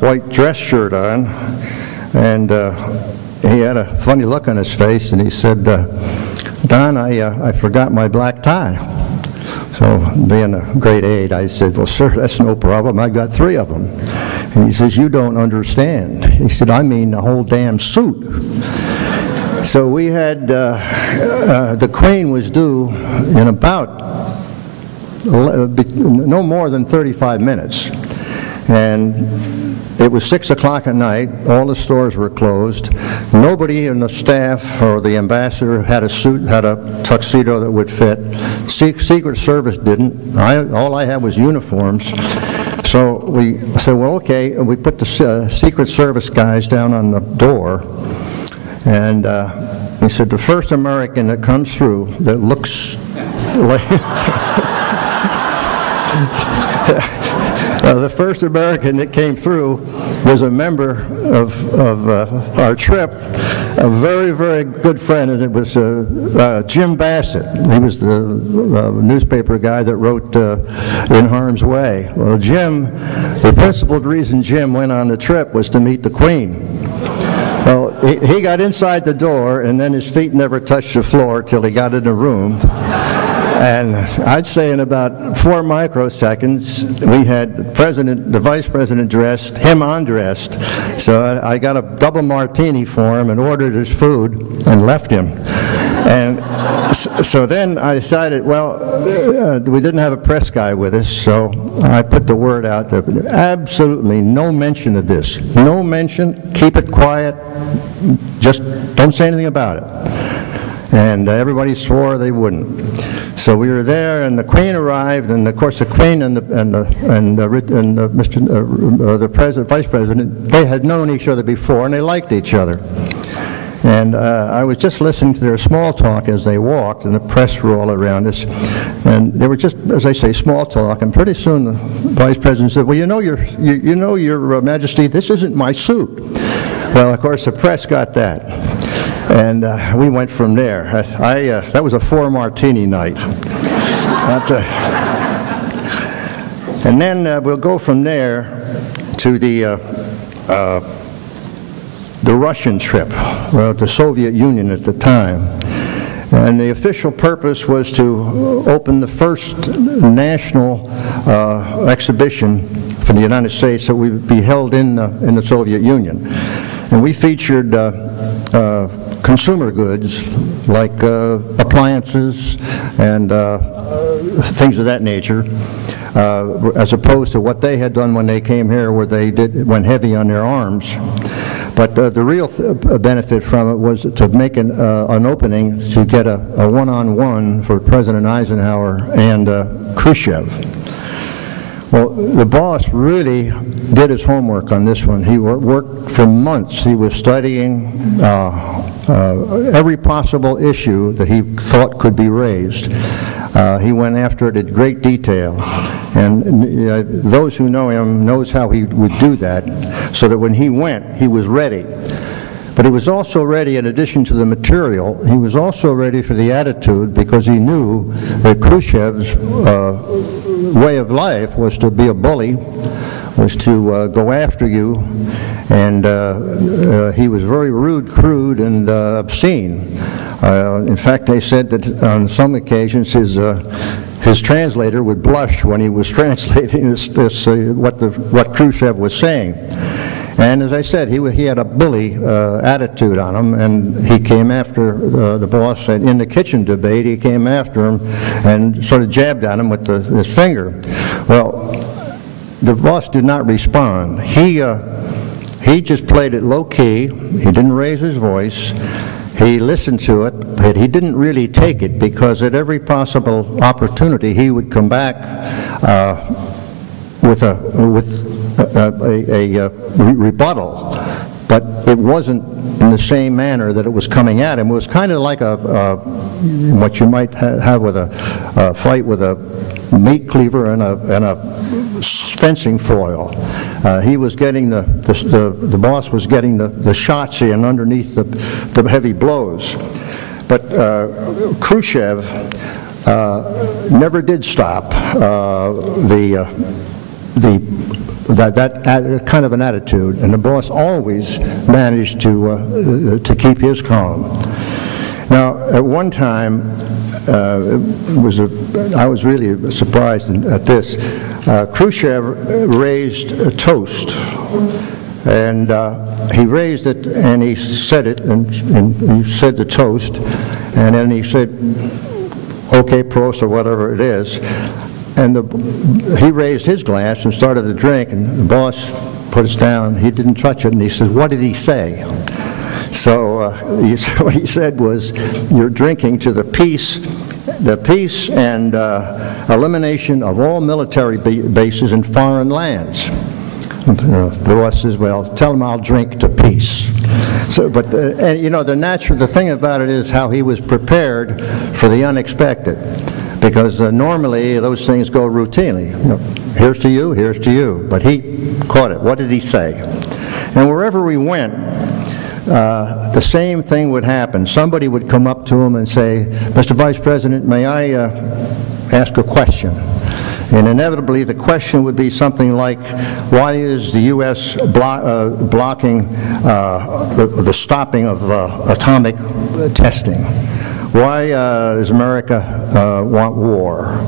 white dress shirt on, and he had a funny look on his face, and he said, Don, I forgot my black tie. So being a great aide, I said, well, sir, that's no problem. I got 3 of them. And he says, you don't understand. He said, I mean the whole damn suit. So we had, the Queen was due in about no more than 35 minutes. And it was 6 o'clock at night. All the stores were closed. Nobody in the staff or the ambassador had a suit, had a tuxedo that would fit. Secret Service didn't. All I had was uniforms. So we said, well, okay. And we put the Secret Service guys down on the door. And he said, the first American that comes through that looks like... the first American that came through was a member of our trip, a very, very good friend, and it was Jim Bassett. He was the newspaper guy that wrote In Harm's Way. Well, Jim, the principal reason Jim went on the trip was to meet the Queen. Well, he got inside the door, and then his feet never touched the floor till he got in the room. And I'd say in about 4 microseconds, we had the Vice President dressed, him undressed. So I got a double martini for him and ordered his food and left him. And so then I decided, well, we didn't have a press guy with us, so I put the word out there. Absolutely no mention of this. No mention, keep it quiet, just don't say anything about it. And everybody swore they wouldn't. So we were there, and the Queen arrived, and of course the Queen and the Vice President, they had known each other before, and they liked each other. And I was just listening to their small talk as they walked, and the press were all around us. And they were just, as I say, small talk. And pretty soon the Vice President said, well, you know, Your Majesty, this isn't my suit. Well, of course, the press got that. And we went from there. That was a 4-martini night. And then we'll go from there to the Russian trip, the Soviet Union at the time. And the official purpose was to open the first national exhibition for the United States that would be held in the Soviet Union. And we featured consumer goods like appliances and things of that nature, as opposed to what they had done when they came here, where they went heavy on their arms. But the real benefit from it was to make an opening to get a one-on-one for President Eisenhower and Khrushchev. Well, the boss really did his homework on this one. He worked for months. He was studying every possible issue that he thought could be raised. He went after it in great detail. And those who know him knows how he would do that, so that when he went, he was ready. But he was also ready, in addition to the material, he was also ready for the attitude, because he knew that Khrushchev's way of life was to be a bully, was to go after you, and he was very rude, crude, and obscene. In fact, they said that on some occasions his translator would blush when he was translating what Khrushchev was saying. And as I said, he had a bully attitude on him, and he came after the boss in the kitchen debate. He came after him and sort of jabbed at him with his finger. Well, the boss did not respond. He just played it low key. He didn't raise his voice. He listened to it, but he didn't really take it, because at every possible opportunity he would come back with a rebuttal, but it wasn't in the same manner that it was coming at him. It was kind of like what you might have with a fight with a meat cleaver and a fencing foil. He was getting the boss was getting the shots in underneath the heavy blows. But Khrushchev never did stop that kind of an attitude, and the boss always managed to keep his calm. Now, at one time, I was really surprised at this. Khrushchev raised a toast, and he raised it, and he said it, and he said the toast, and then he said, "Okay, Prost," or whatever it is. And he raised his glass and started to drink, and the boss put us down. He didn't touch it, and he said, "What did he say?" So what he said was, "You're drinking to the peace and elimination of all military bases in foreign lands." The boss says, "Well, tell him I'll drink to peace." So, but and, you know, the thing about it is how he was prepared for the unexpected. Because normally those things go routinely. You know, here's to you, here's to you. But he caught it. What did he say? And wherever we went, the same thing would happen. Somebody would come up to him and say, "Mr. Vice President, may I ask a question?" And inevitably the question would be something like, why is the U.S. blocking the stopping of atomic testing? Why does America want war?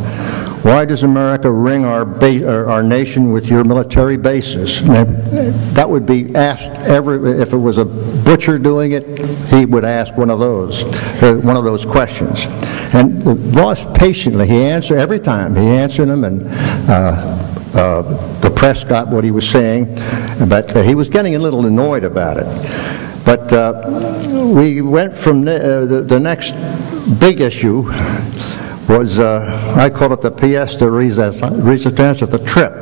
Why does America ring our nation with your military bases? That would be asked if it was a butcher doing it, he would ask one of those questions. And the boss patiently, he answered every time. He answered them, and the press got what he was saying, but he was getting a little annoyed about it. But we went from the next big issue was, I call it the pièce de résistance of the trip.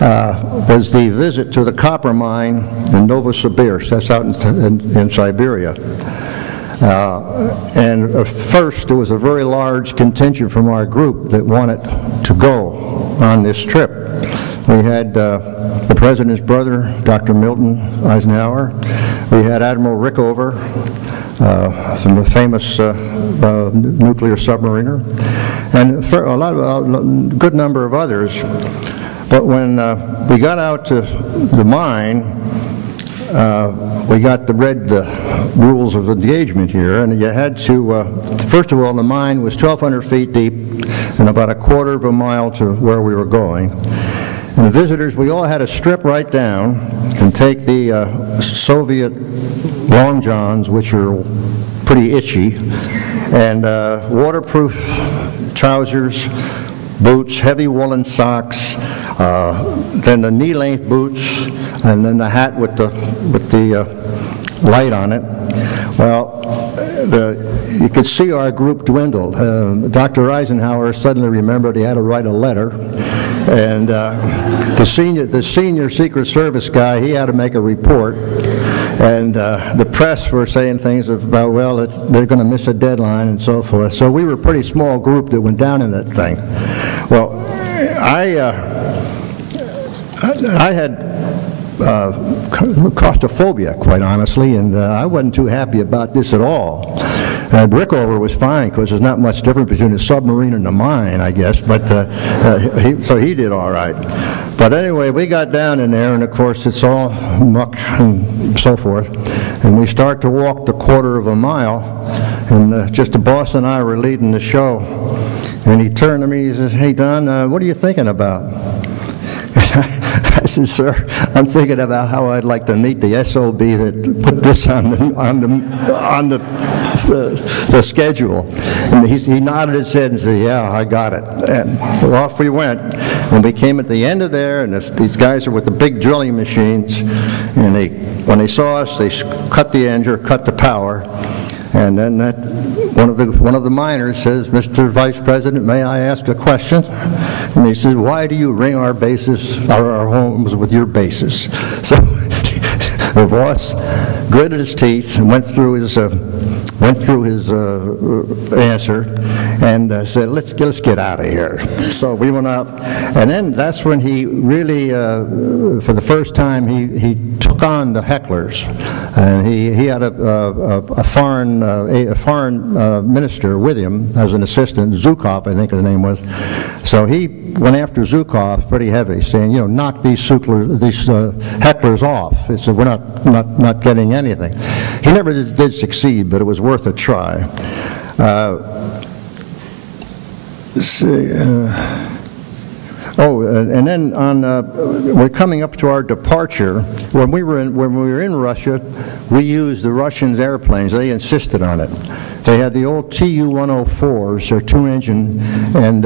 was the visit to the copper mine in Novosibirsk. That's out in Siberia. And first, there was a very large contingent from our group that wanted to go on this trip. We had the President's brother, Dr. Milton Eisenhower. We had Admiral Rickover, the famous nuclear submariner, and a good number of others. But when we got out to the mine, we got to read the rules of engagement here, and you had to, first of all, the mine was 1,200 feet deep and about a quarter of a mile to where we were going. And the visitors, we all had to strip right down and take the Soviet long johns, which are pretty itchy, and waterproof trousers, boots, heavy woolen socks, then the knee-length boots, and then the hat with the light on it. Well, you could see our group dwindled. Dr. Eisenhower suddenly remembered he had to write a letter, and the senior Secret Service guy, he had to make a report. And the press were saying things about, well, they're going to miss a deadline and so forth. So we were a pretty small group that went down in that thing. Well, I had claustrophobia, quite honestly, and I wasn't too happy about this at all. Rickover was fine because there's not much difference between a submarine and a mine, I guess, but so he did all right. But anyway, we got down in there, and of course it's all muck and so forth, and we start to walk the quarter of a mile, and just the boss and I were leading the show, and he turned to me, he says, "Hey Don, what are you thinking about?" I said, "Sir, I'm thinking about how I'd like to meet the SOB that put this on the schedule." And he nodded his head and said, "Yeah, I got it." And off we went. And we came at the end of there, and these guys are with the big drilling machines, and when they saw us, they cut the engine, cut the power, and then one of the miners says, "Mr. Vice President, may I ask a question?" And he says, "Why do you ring our bases, our homes with your bases?" So the boss gritted his teeth and went through his answer and said, let's get out of here. So we went out, and then that's when he really, for the first time, he took on the hecklers, and he had a foreign minister with him as an assistant, Zhukov, I think his name was. So he went after Zhukov pretty heavy, saying, knock these hecklers off. He said, we're not getting anything. He never did succeed, but it was worth a try. And then we're coming up to our departure. When we were in Russia, we used the Russians' airplanes. They insisted on it. They had the old Tu-104s, or two-engine, and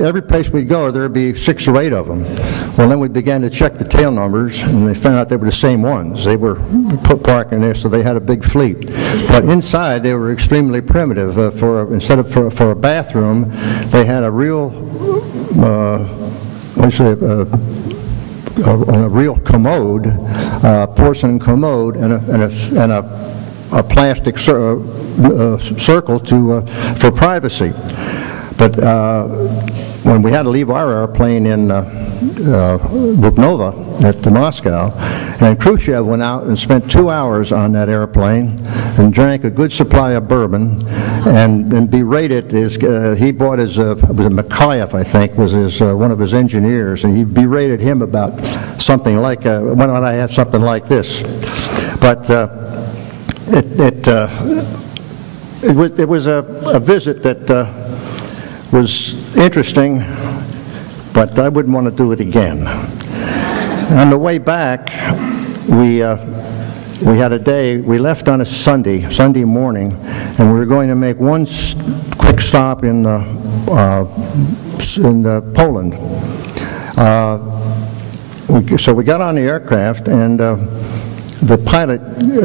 every place we'd go, there'd be 6 or 8 of them. Well, then we began to check the tail numbers, and they found out they were the same ones. They were parked in there, so they had a big fleet. But inside, they were extremely primitive. Instead of for a bathroom, they had a real, a real commode, porcelain commode, and a plastic circle for privacy. But when we had to leave our airplane in Buknova at Moscow, and Khrushchev went out and spent 2 hours on that airplane and drank a good supply of bourbon and berated he bought his, it was Mikhaev, I think, was one of his engineers, and he berated him about something like, why don't I have something like this? But it was a visit that was interesting, but I wouldn't want to do it again. On the way back, we had a day, we left on a Sunday morning, and we were going to make one quick stop in Poland. So we got on the aircraft, and the pilot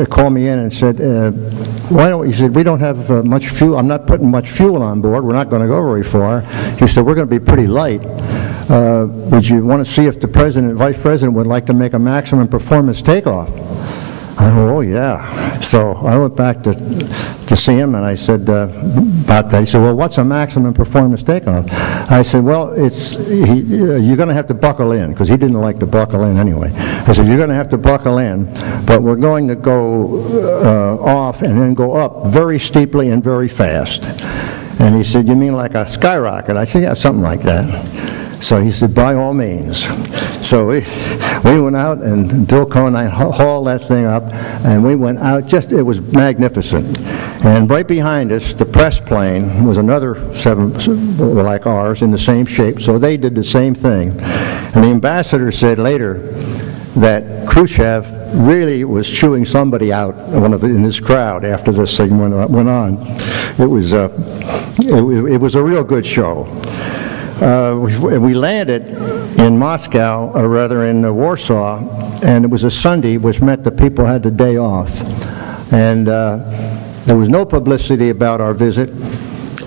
called me in and said, he said, we don't have much fuel. I'm not putting much fuel on board. We're not going to go very far. He said, we're going to be pretty light. would you want to see if the vice president would like to make a maximum performance takeoff? I go, oh yeah. So I went back to see him, and I said about that. He said, well, what's a maximum performance takeoff? I said, well, you're going to have to buckle in, because he didn't like to buckle in anyway. I said, you're going to have to buckle in, but we're going to go off and then go up very steeply and very fast. And he said, you mean like a skyrocket? I said, yeah, something like that. So he said, by all means. So we went out, and Bill Cohen and I hauled that thing up, and we went out. It was magnificent. And right behind us, the press plane was another 7 like ours in the same shape, so they did the same thing. And the ambassador said later that Khrushchev really was chewing somebody out in this crowd after this thing went on. It was a real good show. We landed in Moscow, or rather in Warsaw, and it was a Sunday, which meant the people had the day off. And there was no publicity about our visit,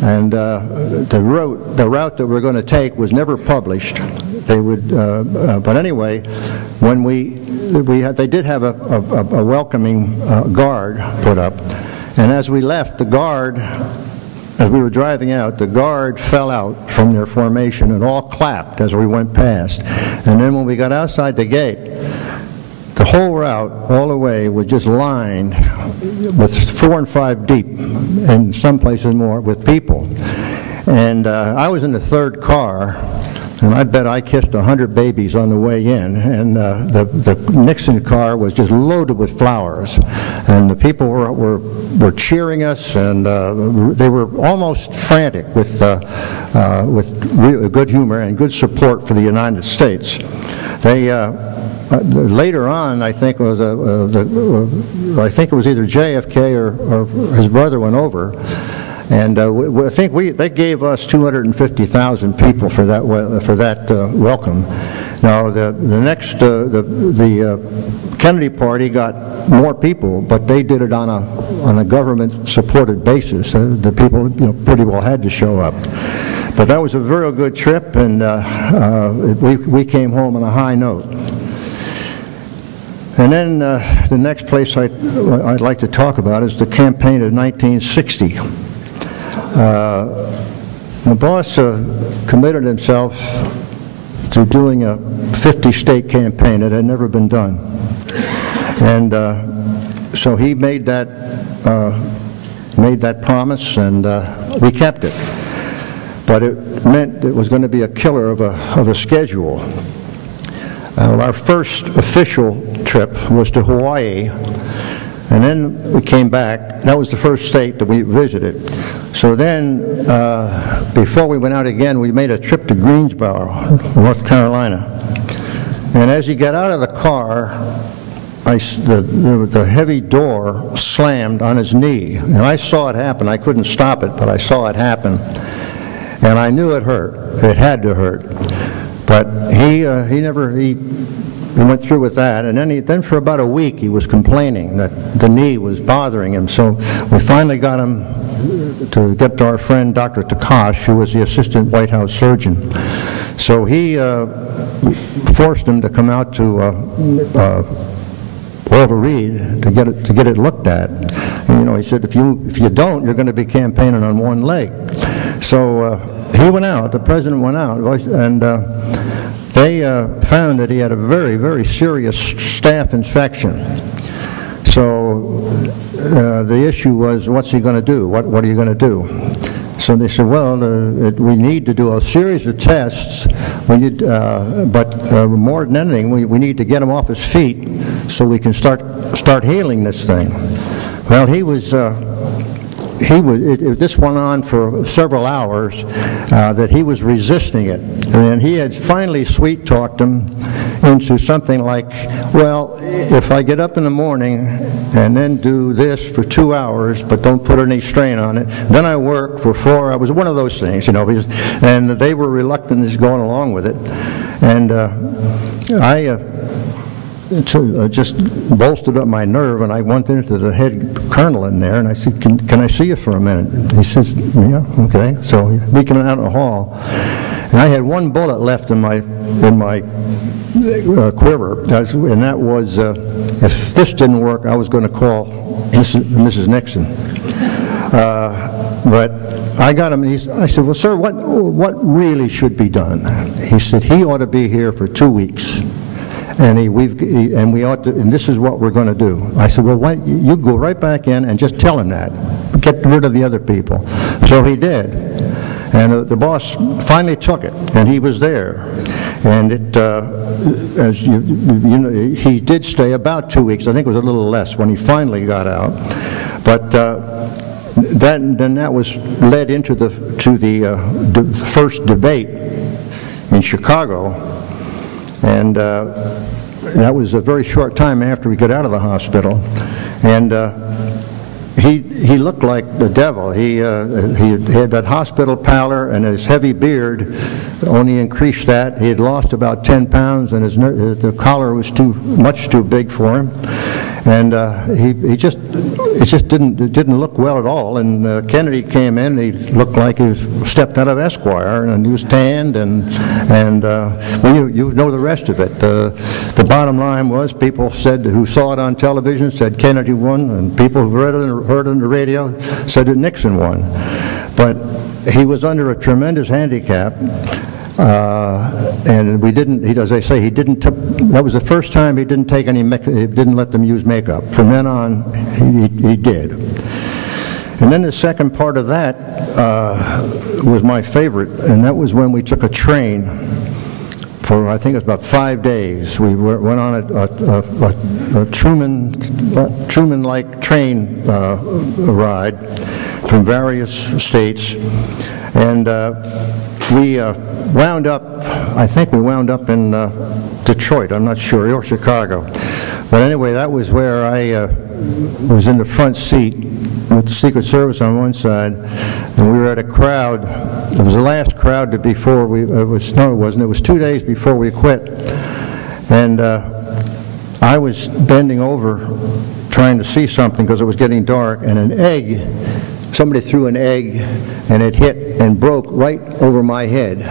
and the route that we're going to take was never published. They would, but anyway, when they did have a welcoming guard put up, and as we left, the guard. As we were driving out, the guard fell out from their formation and all clapped as we went past. And then when we got outside the gate, the whole route, all the way, was just lined with 4 and 5 deep, and some places more, with people. And I was in the 3rd car, and I bet I kissed 100 babies on the way in, and the Nixon car was just loaded with flowers, and the people were cheering us, and they were almost frantic with real good humor and good support for the United States. They later on, I think it was either JFK or his brother went over. And I think they gave us 250,000 people for that welcome. Now the Kennedy party got more people, but they did it on a government-supported basis. The people pretty well had to show up. But that was a very good trip, and we came home on a high note. And then the next place I'd like to talk about is the campaign of 1960. The boss committed himself to doing a 50-state campaign that had never been done. And so he made that promise, and we kept it. But it meant it was going to be a killer of a schedule. Our first official trip was to Hawaii, and then we came back. That was the first state that we visited. So then, before we went out again, we made a trip to Greensboro, North Carolina. And as you get out of the car, the heavy door slammed on his knee. And I saw it happen. I couldn't stop it, but I saw it happen. And I knew it hurt. It had to hurt. But he went through with that, and then for about a week he was complaining that the knee was bothering him. So we finally got him to get to our friend Dr. Cox, who was the assistant White House surgeon. So he forced him to come out to Walter Reed to get it looked at. And, he said, if you don't, you're going to be campaigning on one leg. So he went out. The president went out, and they found that he had a very, very serious staph infection. So the issue was, what's he going to do? What are you going to do? So they said, well, we need to do a series of tests, but more than anything, we need to get him off his feet so we can start healing this thing. Well, this went on for several hours, that he was resisting it. And he had finally sweet-talked him into something like, well, if I get up in the morning and then do this for 2 hours, but don't put any strain on it, then I work for 4 hours, one of those things, and they were reluctant to going along with it. And I just bolstered up my nerve, and I went into the head colonel in there, and I said, can I see you for a minute? He says, yeah, okay. So we came out in the hall, And I had one bullet left in my quiver, and that was, if this didn't work, I was going to call Mrs. Nixon. But I got him, and I said, well, sir, what really should be done? He said, he ought to be here for 2 weeks. And we ought to, and this is what we're going to do. I said, well, why, you go right back in and just tell him that. Get rid of the other people. So he did. And the boss finally took it, and he was there. And it, as you know, he did stay about 2 weeks. I think it was a little less when he finally got out. But then that was led into the first debate in Chicago, and that was a very short time after we got out of the hospital, and he looked like the devil. He had that hospital pallor, and his heavy beard only increased that. He had lost about 10 pounds, and the collar was much too big for him. And it just didn't look well at all. And Kennedy came in, and he looked like he stepped out of Esquire, and he was tanned, and well, you know the rest of it. The bottom line was, people said, who saw it on television, said Kennedy won, and people who heard it on the radio said that Nixon won. But he was under a tremendous handicap. And we didn't, as they say, that was the first time he didn't take he didn't let them use makeup. From then on, he did. And then the second part of that was my favorite, and that was when we took a train for, I think it was about 5 days. We went on a Truman-like train ride from various states, and we wound up, I think we wound up in Detroit, I'm not sure, or Chicago. But anyway, that was where I was in the front seat with the Secret Service on one side, and we were at a crowd. It was the last crowd before it was 2 days before we quit. And I was bending over trying to see something because it was getting dark, and somebody threw an egg, and it hit and broke right over my head.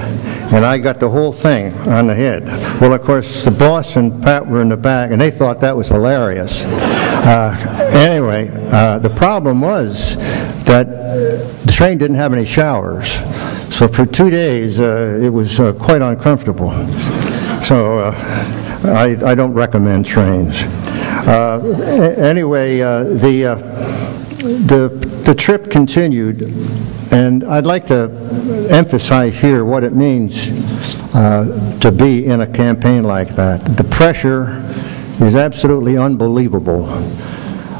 And I got the whole thing on the head. Well, of course, the boss and Pat were in the back, and they thought that was hilarious. Anyway, the problem was that the train didn't have any showers. So for 2 days, it was quite uncomfortable. So I don't recommend trains. Anyway, the trip continued, and I'd like to emphasize here what it means to be in a campaign like that. The pressure is absolutely unbelievable.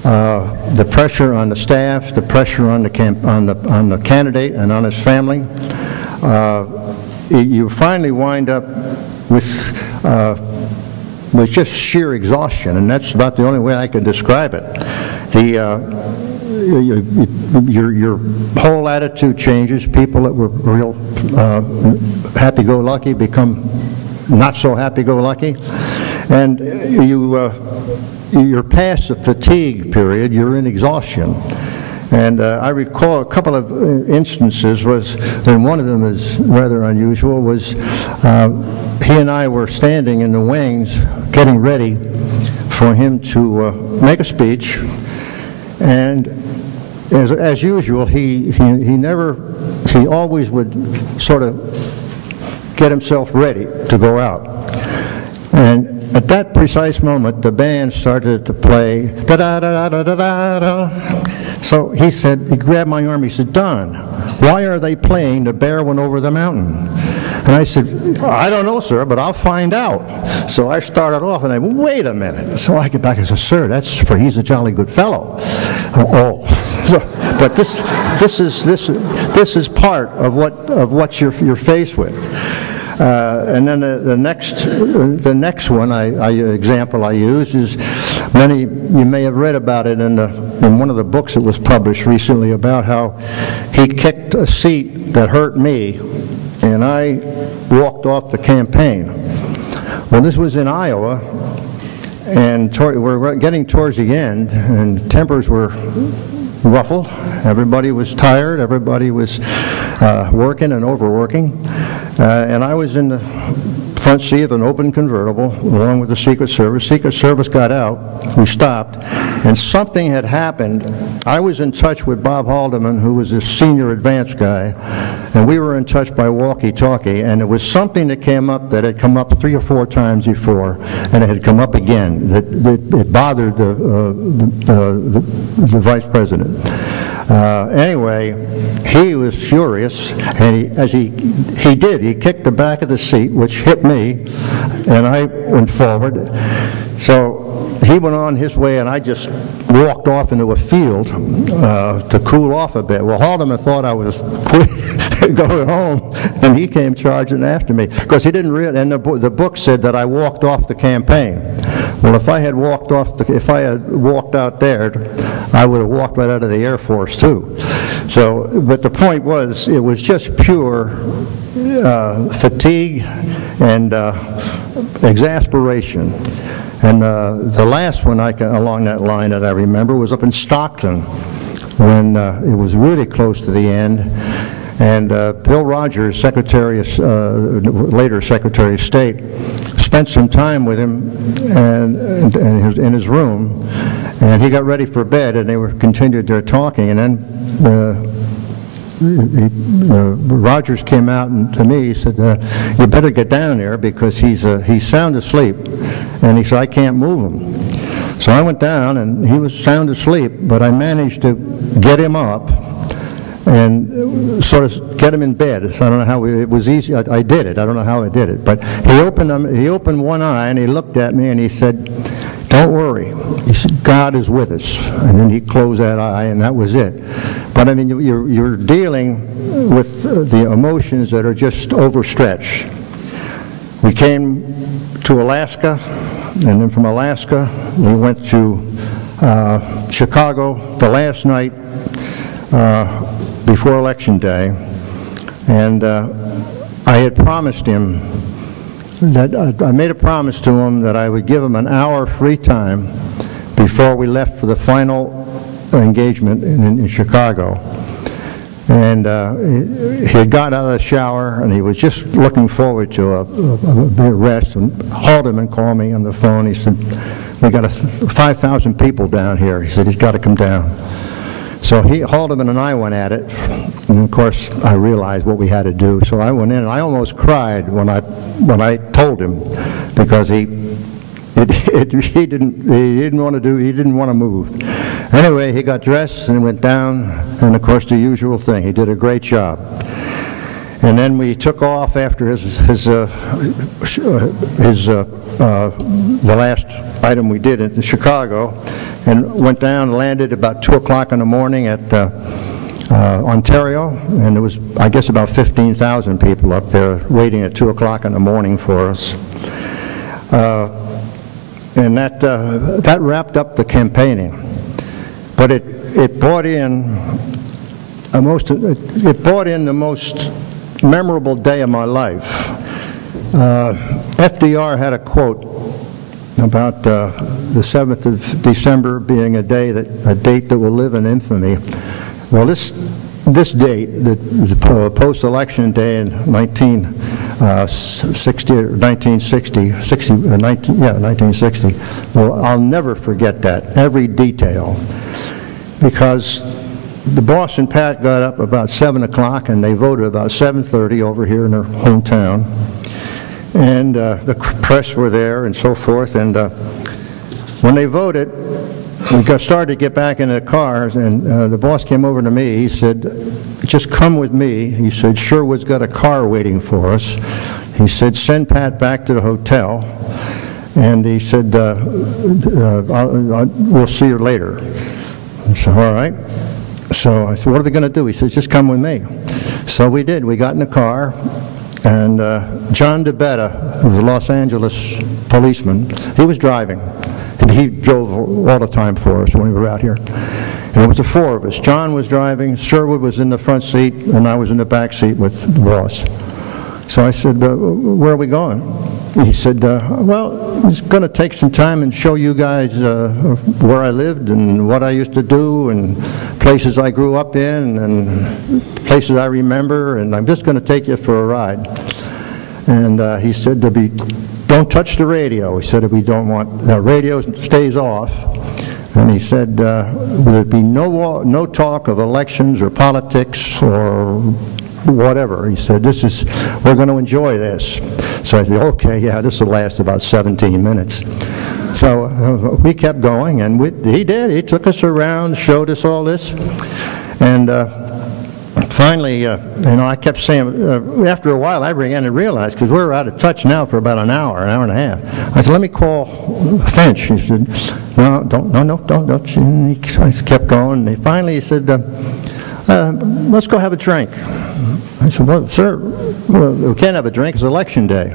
The pressure on the staff, the pressure on the candidate and on his family. You finally wind up with just sheer exhaustion, and that's about the only way I could describe it. Your whole attitude changes. People that were real happy-go-lucky become not so happy-go-lucky, and you're past the fatigue period. You're in exhaustion. And I recall a couple of instances, and one of them is rather unusual, was he and I were standing in the wings getting ready for him to make a speech, and as usual, he always would sort of get himself ready to go out. And at that precise moment, the band started to play da-da-da-da-da-da-da. So he grabbed my arm, he said, "Don, why are they playing The Bear Went Over the Mountain?" And I said, "I don't know, sir, but I'll find out." So I started off, and I went, "Wait a minute." So I get back and said, "Sir, that's for He's a Jolly Good Fellow." Oh. So, but this is part of what you're faced with. And then the next one example I used is, you may have read about it in one of the books that was published recently about how he kicked a seat that hurt me, and I walked off the campaign. Well, this was in Iowa, and we're getting towards the end, and tempers were ruffled. Everybody was tired. Everybody was working and overworking. And I was in the front seat of an open convertible along with the Secret Service. Secret Service got out. We stopped. And something had happened. I was in touch with Bob Haldeman, who was a senior advance guy, and we were in touch by walkie-talkie, and it was something that came up that had come up 3 or 4 times before, and it had come up again. It bothered the Vice President. Anyway, he was furious, and he kicked the back of the seat, which hit me, and I went forward. So he went on his way, and I just walked off into a field to cool off a bit. Well, Haldeman thought I was going home, and he came charging after me, because he didn't realize, and the book said that I walked off the campaign. Well, if I had walked out there, I would have walked right out of the Air Force too. So, but the point was, it was just pure fatigue and exasperation. And the last one along that line that I remember was up in Stockton, when it was really close to the end. And Bill Rogers, later Secretary of State, spent some time with him in his room, and he got ready for bed, and they continued their talking, and then Rogers came out and to me, he said, you better get down there because he's sound asleep. And he said, I can't move him. So I went down, and he was sound asleep, but I managed to get him up and sort of get him in bed. So I don't know how it was easy. I did it. I don't know how I did it. But he opened one eye, and he looked at me, and he said, don't worry. He said, God is with us. And then he closed that eye, and that was it. But I mean, you're dealing with the emotions that are just overstretched. We came to Alaska, and then from Alaska, we went to Chicago the last night before Election Day. And I had promised him that I made a promise to him that I would give him an hour free time before we left for the final engagement in Chicago. And he had got out of the shower, and he was just looking forward to a bit of rest. And Haldeman called me on the phone. He said, we got 5,000 people down here. He said, he's got to come down. So Haldeman and I went at it, and of course I realized what we had to do. So I went in, and I almost cried when I told him, because he didn't want to move. Anyway, he got dressed and went down, and of course the usual thing. He did a great job. And then we took off after the last item we did in Chicago, and went down, landed about 2 o'clock in the morning at Ontario, and there was, I guess, about 15,000 people up there waiting at 2 o'clock in the morning for us. And that wrapped up the campaigning. But it brought in the most memorable day of my life. FDR had a quote about the 7th of December being a date that will live in infamy. Well, this date, the post-election day in 1960, well, I'll never forget that, every detail, because the Boston Pat got up about 7 o'clock, and they voted about 7:30 over here in their hometown. And the press were there and so forth. And when they voted, we started to get back into the cars, and the boss came over to me. He said, just come with me. He said, Sherwood's got a car waiting for us. He said, send Pat back to the hotel. And he said, we'll see you later. I said, all right. So I said, what are we going to do? He said, just come with me. So we did. We got in the car. And John DeBetta, who was a Los Angeles policeman, he was driving. He drove all the time for us when we were out here. And it was the 4 of us. John was driving, Sherwood was in the front seat, and I was in the back seat with the boss. So I said, where are we going? He said, well, it's going to take some time and show you guys where I lived and what I used to do and places I grew up in and places I remember, and I'm just going to take you for a ride. And he said, don't touch the radio. He said, if we don't want, the radio stays off. And he said, there'd be no talk of elections or politics or whatever. He said, we're going to enjoy this. So I said, okay, yeah, this will last about 17 minutes. So we kept going, and he did. He took us around, showed us all this. And finally, I kept saying, after a while, I began to realize, because we were out of touch now for about an hour and a half. I said, let me call Finch. He said, no, don't. And I kept going. And finally, he said, let's go have a drink. I said, well, sir, we can't have a drink. It's election day.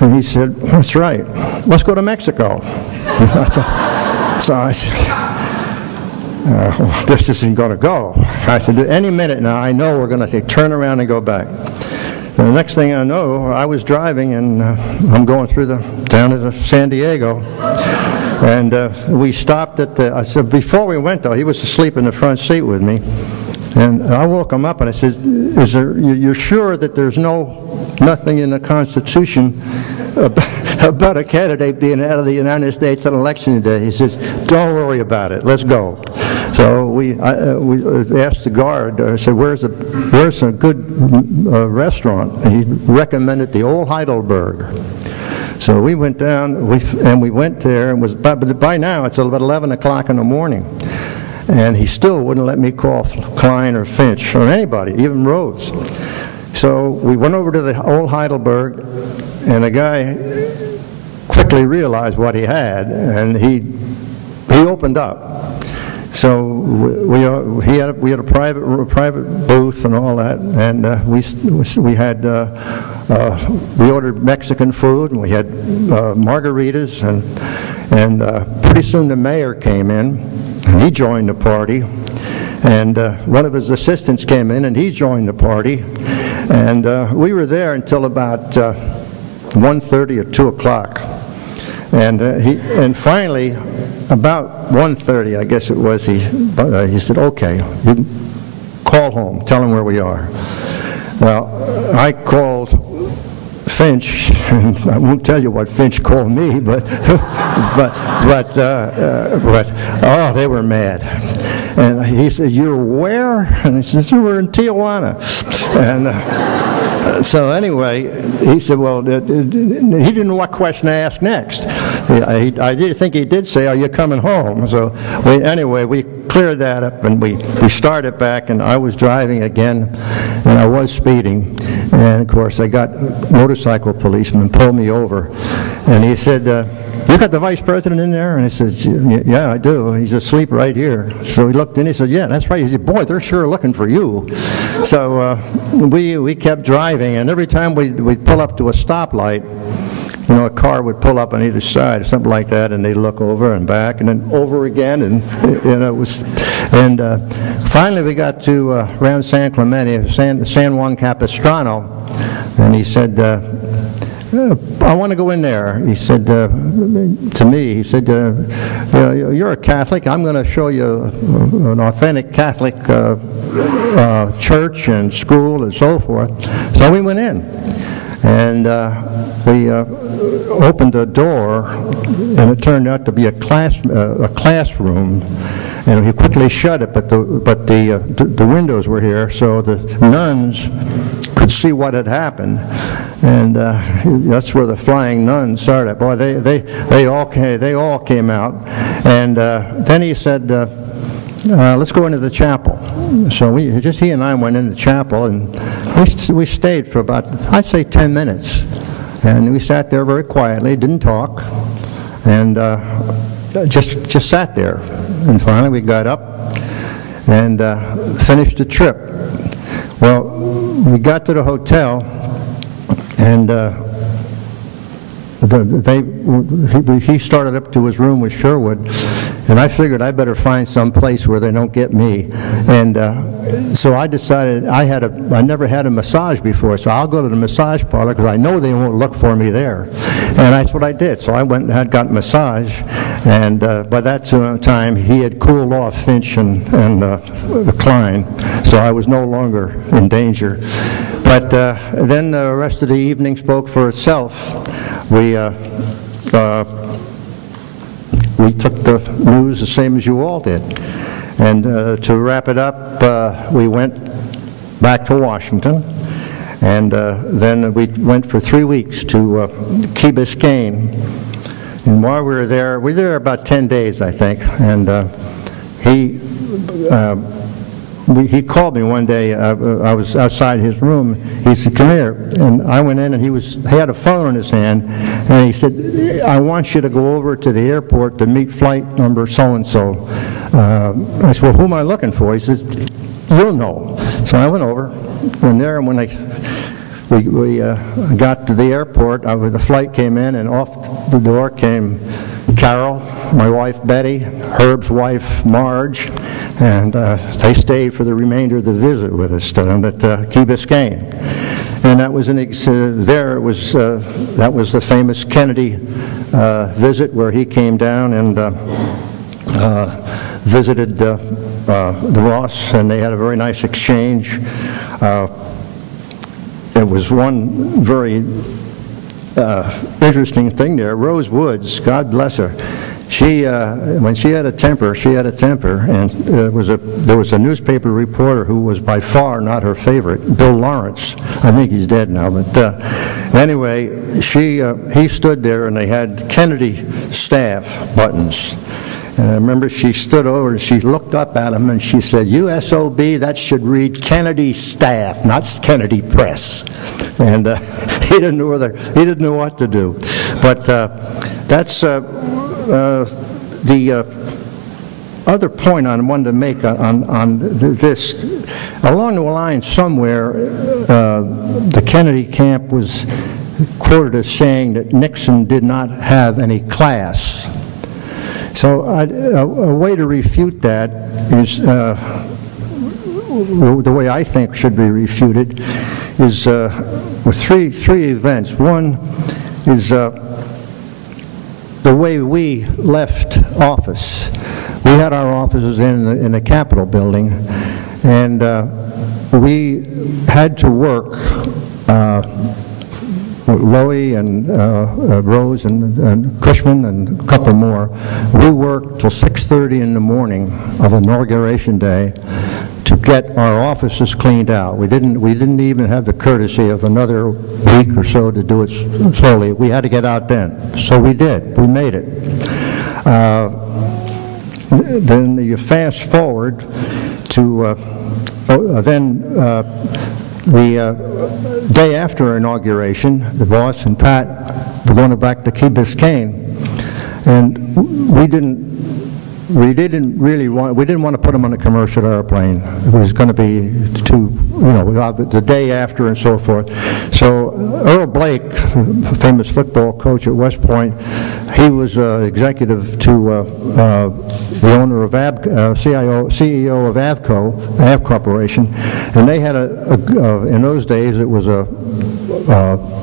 And he said, that's right. Let's go to Mexico. So I said, this isn't going to go. I said, any minute now, I know we're going to turn around and go back. And the next thing I know, I was driving, and I'm going down to San Diego. And we stopped at I said, before we went, though, he was asleep in the front seat with me. And I woke him up and I said, you're sure that there's nothing in the Constitution about a candidate being out of the United States on election day? He says, don't worry about it, let's go. So we asked the guard, I said, where's a good restaurant? And he recommended the Old Heidelberg. So we went down, we went there, and by now it's about 11 o'clock in the morning. And he still wouldn't let me call Klein or Finch or anybody, even Rhodes. So we went over to the Old Heidelberg, and the guy quickly realized what he had, and he opened up. So we had a private booth and all that, and we ordered Mexican food, and we had margaritas, and pretty soon the mayor came in. And he joined the party, and one of his assistants came in, and he joined the party, and we were there until about 1:30 or 2 o'clock, and finally, about 1:30, I guess it was, he said, okay, you can call home, tell them where we are. Well, I called Finch, and I won't tell you what Finch called me, but oh, they were mad. And he said, "You're where?" And he says, "We're in Tijuana." And so anyway, he said, well, he didn't know what question to ask next. I did think he did say, "Are you coming home?" So anyway, we cleared that up, and we started back, and I was driving again, and I was speeding. And of course, I got motorcycle policeman pulled me over, and he said, "You got the vice president in there?" And I said, "Yeah, I do. He's asleep right here." So he looked in, he said, "Yeah, that's right." He said, "Boy, they're sure looking for you." So we kept driving, and every time we'd pull up to a stoplight, a car would pull up on either side or something like that, and they'd look over and back and then over again, and it was. And finally, we got to around San Clemente, San Juan Capistrano, and he said, "I want to go in there." He said to me, he said, "You're a Catholic. I'm going to show you an authentic Catholic church and school and so forth." So we went in, and we opened a door, and it turned out to be a classroom. And he quickly shut it, but the windows were here, so the nuns could see what had happened, and that's where the flying nuns started. Boy, they all came out, and then he said, "Let's go into the chapel." So he and I went into the chapel, and we stayed for about, I'd say, 10 minutes, and we sat there very quietly, didn't talk, and just sat there. And finally we got up and finished the trip. Well, we got to the hotel, and he started up to his room with Sherwood, And I figured I better find some place where they don't get me. And so I decided I never had a massage before, so I'll go to the massage parlor because I know they won't look for me there. And that's what I did. So I went and had got a massage, and by that time he had cooled off, Finch and Klein, so I was no longer in danger. But then the rest of the evening spoke for itself. We took the news the same as you all did. And to wrap it up, we went back to Washington, and then we went for 3 weeks to Key Biscayne. And while we were there about 10 days, I think, and he called me one day. I was outside his room. He said, "Come here." And I went in, and he had a phone in his hand, and he said, "I want you to go over to the airport to meet flight number so-and-so." I said, "Well, who am I looking for?" He says, "You'll know." So I went over, and there, when we got to the airport, the flight came in, and off the door came Carol, my wife Betty, Herb's wife Marge, and they stayed for the remainder of the visit with us at Key Biscayne. And that was that was the famous Kennedy visit where he came down and visited the Ross, and they had a very nice exchange. There was one very interesting thing there. Rose Woods, God bless her, she when she had a temper, and there was a newspaper reporter who was by far not her favorite, Bill Lawrence. I think he's dead now, but anyway, he stood there, and they had Kennedy staff buttons. And I remember she stood over and she looked up at him and she said, "USOB, that should read Kennedy staff, not Kennedy press." And he didn't know what to do. But that's the other point I wanted to make on this. Along the line somewhere, the Kennedy camp was quoted as saying that Nixon did not have any class. So a way to refute that is, the way I think should be refuted, is with three events. One is the way we left office. We had our offices in the Capitol building, and we had to work. Lowy and Rose and Cushman and a couple more, we worked till 6:30 in the morning of Inauguration Day to get our offices cleaned out. We didn't even have the courtesy of another week or so to do it slowly. We had to get out then. So we did. We made it. Then you fast forward to the day after inauguration, the boss and Pat were going back to Key Biscayne, and we didn't want to put them on a commercial airplane. It was going to be too, the day after and so forth. So Earl Blake, famous football coach at West Point, he was executive to the owner of CEO of Avco, Av Corporation, and they had in those days it was a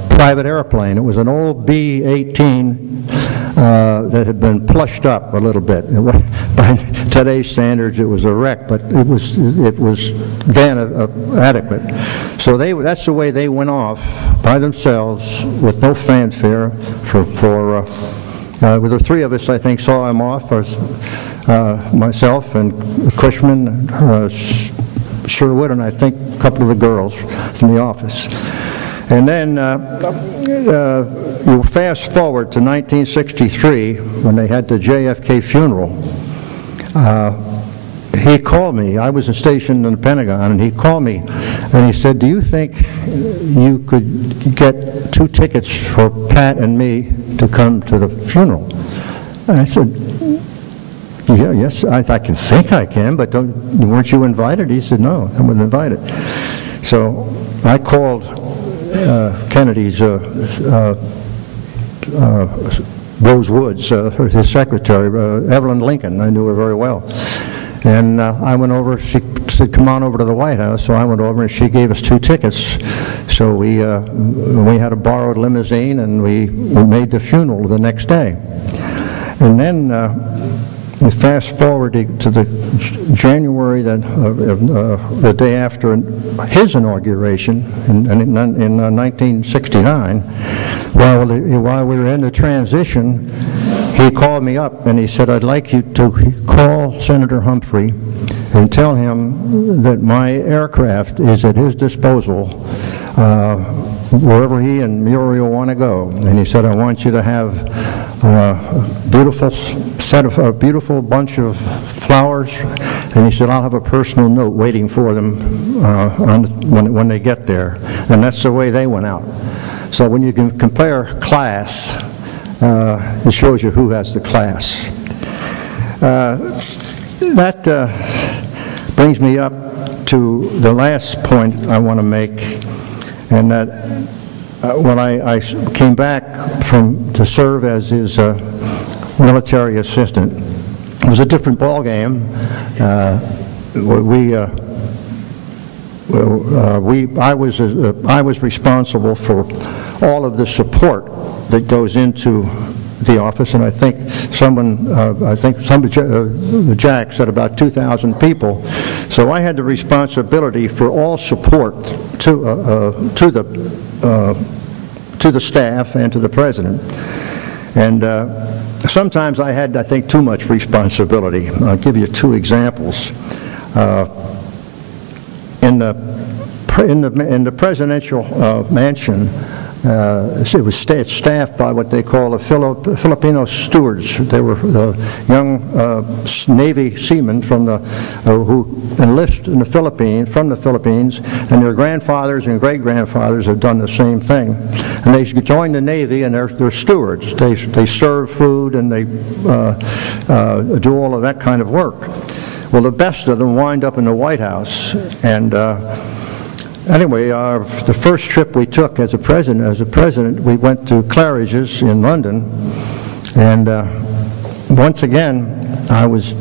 private airplane. It was an old B-18 that had been plushed up a little bit. By today's standards, it was a wreck, but it was then adequate. So that's the way they went off by themselves with no fanfare. With the three of us, I think, saw him off. Myself and Cushman, Sherwood, and I think a couple of the girls from the office. And then you fast forward to 1963 when they had the JFK funeral. He called me. I was stationed in the Pentagon, and he called me and he said, "Do you think you could get 2 tickets for Pat and me to come to the funeral?" And I said, "Yeah, yes, I think I can, but weren't you invited?" He said, "No, I wasn't invited." So I called Kennedy's Rose Woods, his secretary, Evelyn Lincoln. I knew her very well. And I went over, she said, come on over to the White House. So I went over and she gave us 2 tickets. So we had a borrowed limousine and we made the funeral the next day. And then we fast forward to the January, the day after his inauguration in 1969, while we were in the transition, he called me up and he said, I'd like you to call Senator Humphrey and tell him that my aircraft is at his disposal wherever he and Muriel want to go. And he said, I want you to have a beautiful bunch of flowers. And he said, I'll have a personal note waiting for them when they get there. And that's the way they went out. So when you can compare class, it shows you who has the class. That brings me up to the last point I want to make, and that when I came back to serve as his military assistant, it was a different ballgame. I was responsible for all of the support that goes into the office, and I think Jack said about 2,000 people. So I had the responsibility for all support to the staff and to the president. And sometimes I had, I think, too much responsibility. I'll give you 2 examples. In the presidential mansion, it was staffed by what they call the Filipino stewards. They were young Navy seamen who enlist in the Philippines, from the Philippines, and their grandfathers and great-grandfathers have done the same thing. And they join the Navy, and they're stewards. They serve food, and they do all of that kind of work. Well, the best of them wind up in the White House, and anyway, the first trip we took as a president, we went to Claridge's in London, and once again, I was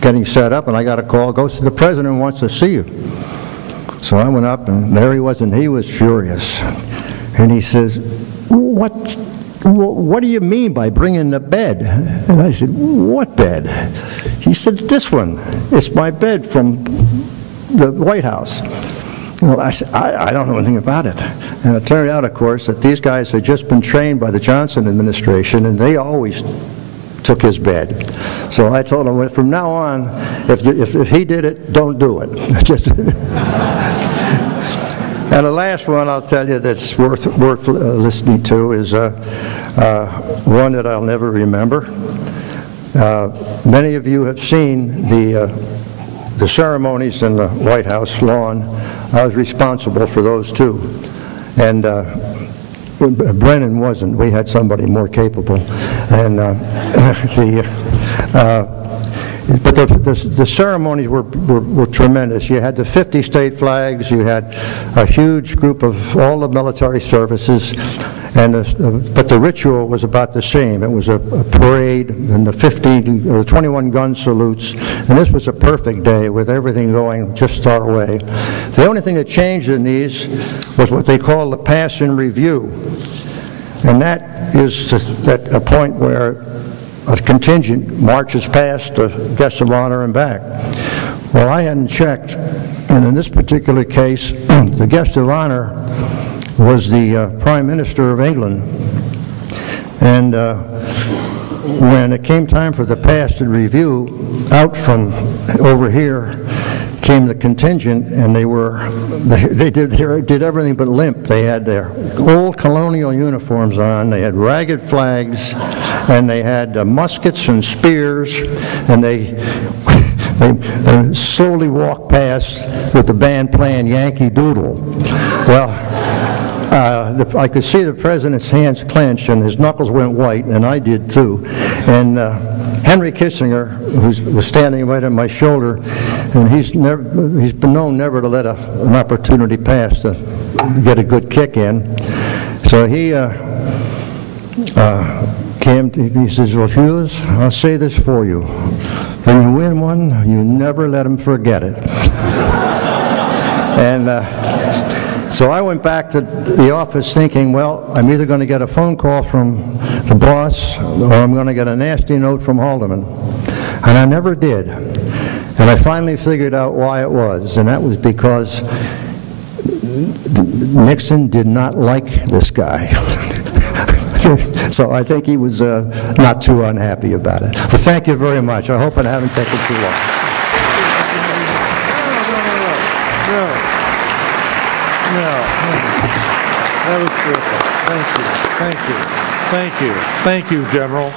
getting set up, and I got a call, the president wants to see you. So I went up, and there he was, and he was furious. And he says, what do you mean by bringing the bed? And I said, what bed? He said, this one. It's my bed from the White House. Well, I said, I don't know anything about it. And it turned out, of course, that these guys had just been trained by the Johnson administration, and they always took his bed. So I told him, from now on, if he did it, don't do it. And the last one I'll tell you that's worth listening to is one that I'll never remember. Many of you have seen the ceremonies in the White House lawn. I was responsible for those too. And Brennan wasn't. We had somebody more capable. And but the ceremonies were tremendous. You had the 50 state flags, you had a huge group of all the military services, and but the ritual was about the same. It was a parade and the 15 or 21 gun salutes, and this was a perfect day with everything going just our way. The only thing that changed in these was what they call the pass in review, and that is a point where a contingent marches past the guest of honor and back. Well, I hadn't checked, and in this particular case, the guest of honor was the Prime Minister of England. And when it came time for the pass and review, out from over here came the contingent, and they did everything but limp. They had their old colonial uniforms on, they had ragged flags, and they had muskets and spears, and they slowly walked past with the band playing Yankee Doodle. Well, I could see the president's hands clenched, and his knuckles went white, and I did too. And Henry Kissinger, who was standing right on my shoulder, and he's been known never to let an opportunity pass to get a good kick in. So he came to, he says, well, Hughes, I'll say this for you. When you win one, you never let them forget it. And so I went back to the office thinking, well, I'm either going to get a phone call from the boss or I'm going to get a nasty note from Haldeman. And I never did. And I finally figured out why it was, and that was because Nixon did not like this guy. So I think he was not too unhappy about it. But thank you very much. I hope I haven't taken too long. No. That was terrific. Thank you, General.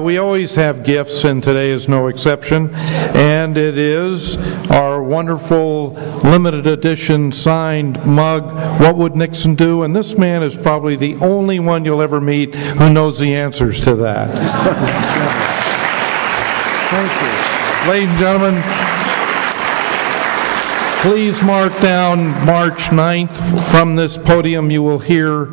We always have gifts, and today is no exception. And it is our wonderful limited edition signed mug, What Would Nixon Do? And this man is probably the only one you'll ever meet who knows the answers to that. Thank you. Ladies and gentlemen, please mark down March 9th. From this podium you will hear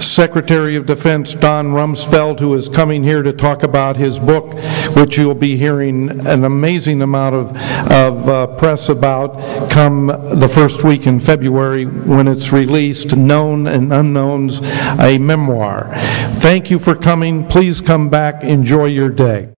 Secretary of Defense Don Rumsfeld, who is coming here to talk about his book, which you'll be hearing an amazing amount of press about come the first week in February when it's released, Known and Unknowns, a memoir. Thank you for coming. Please come back. Enjoy your day.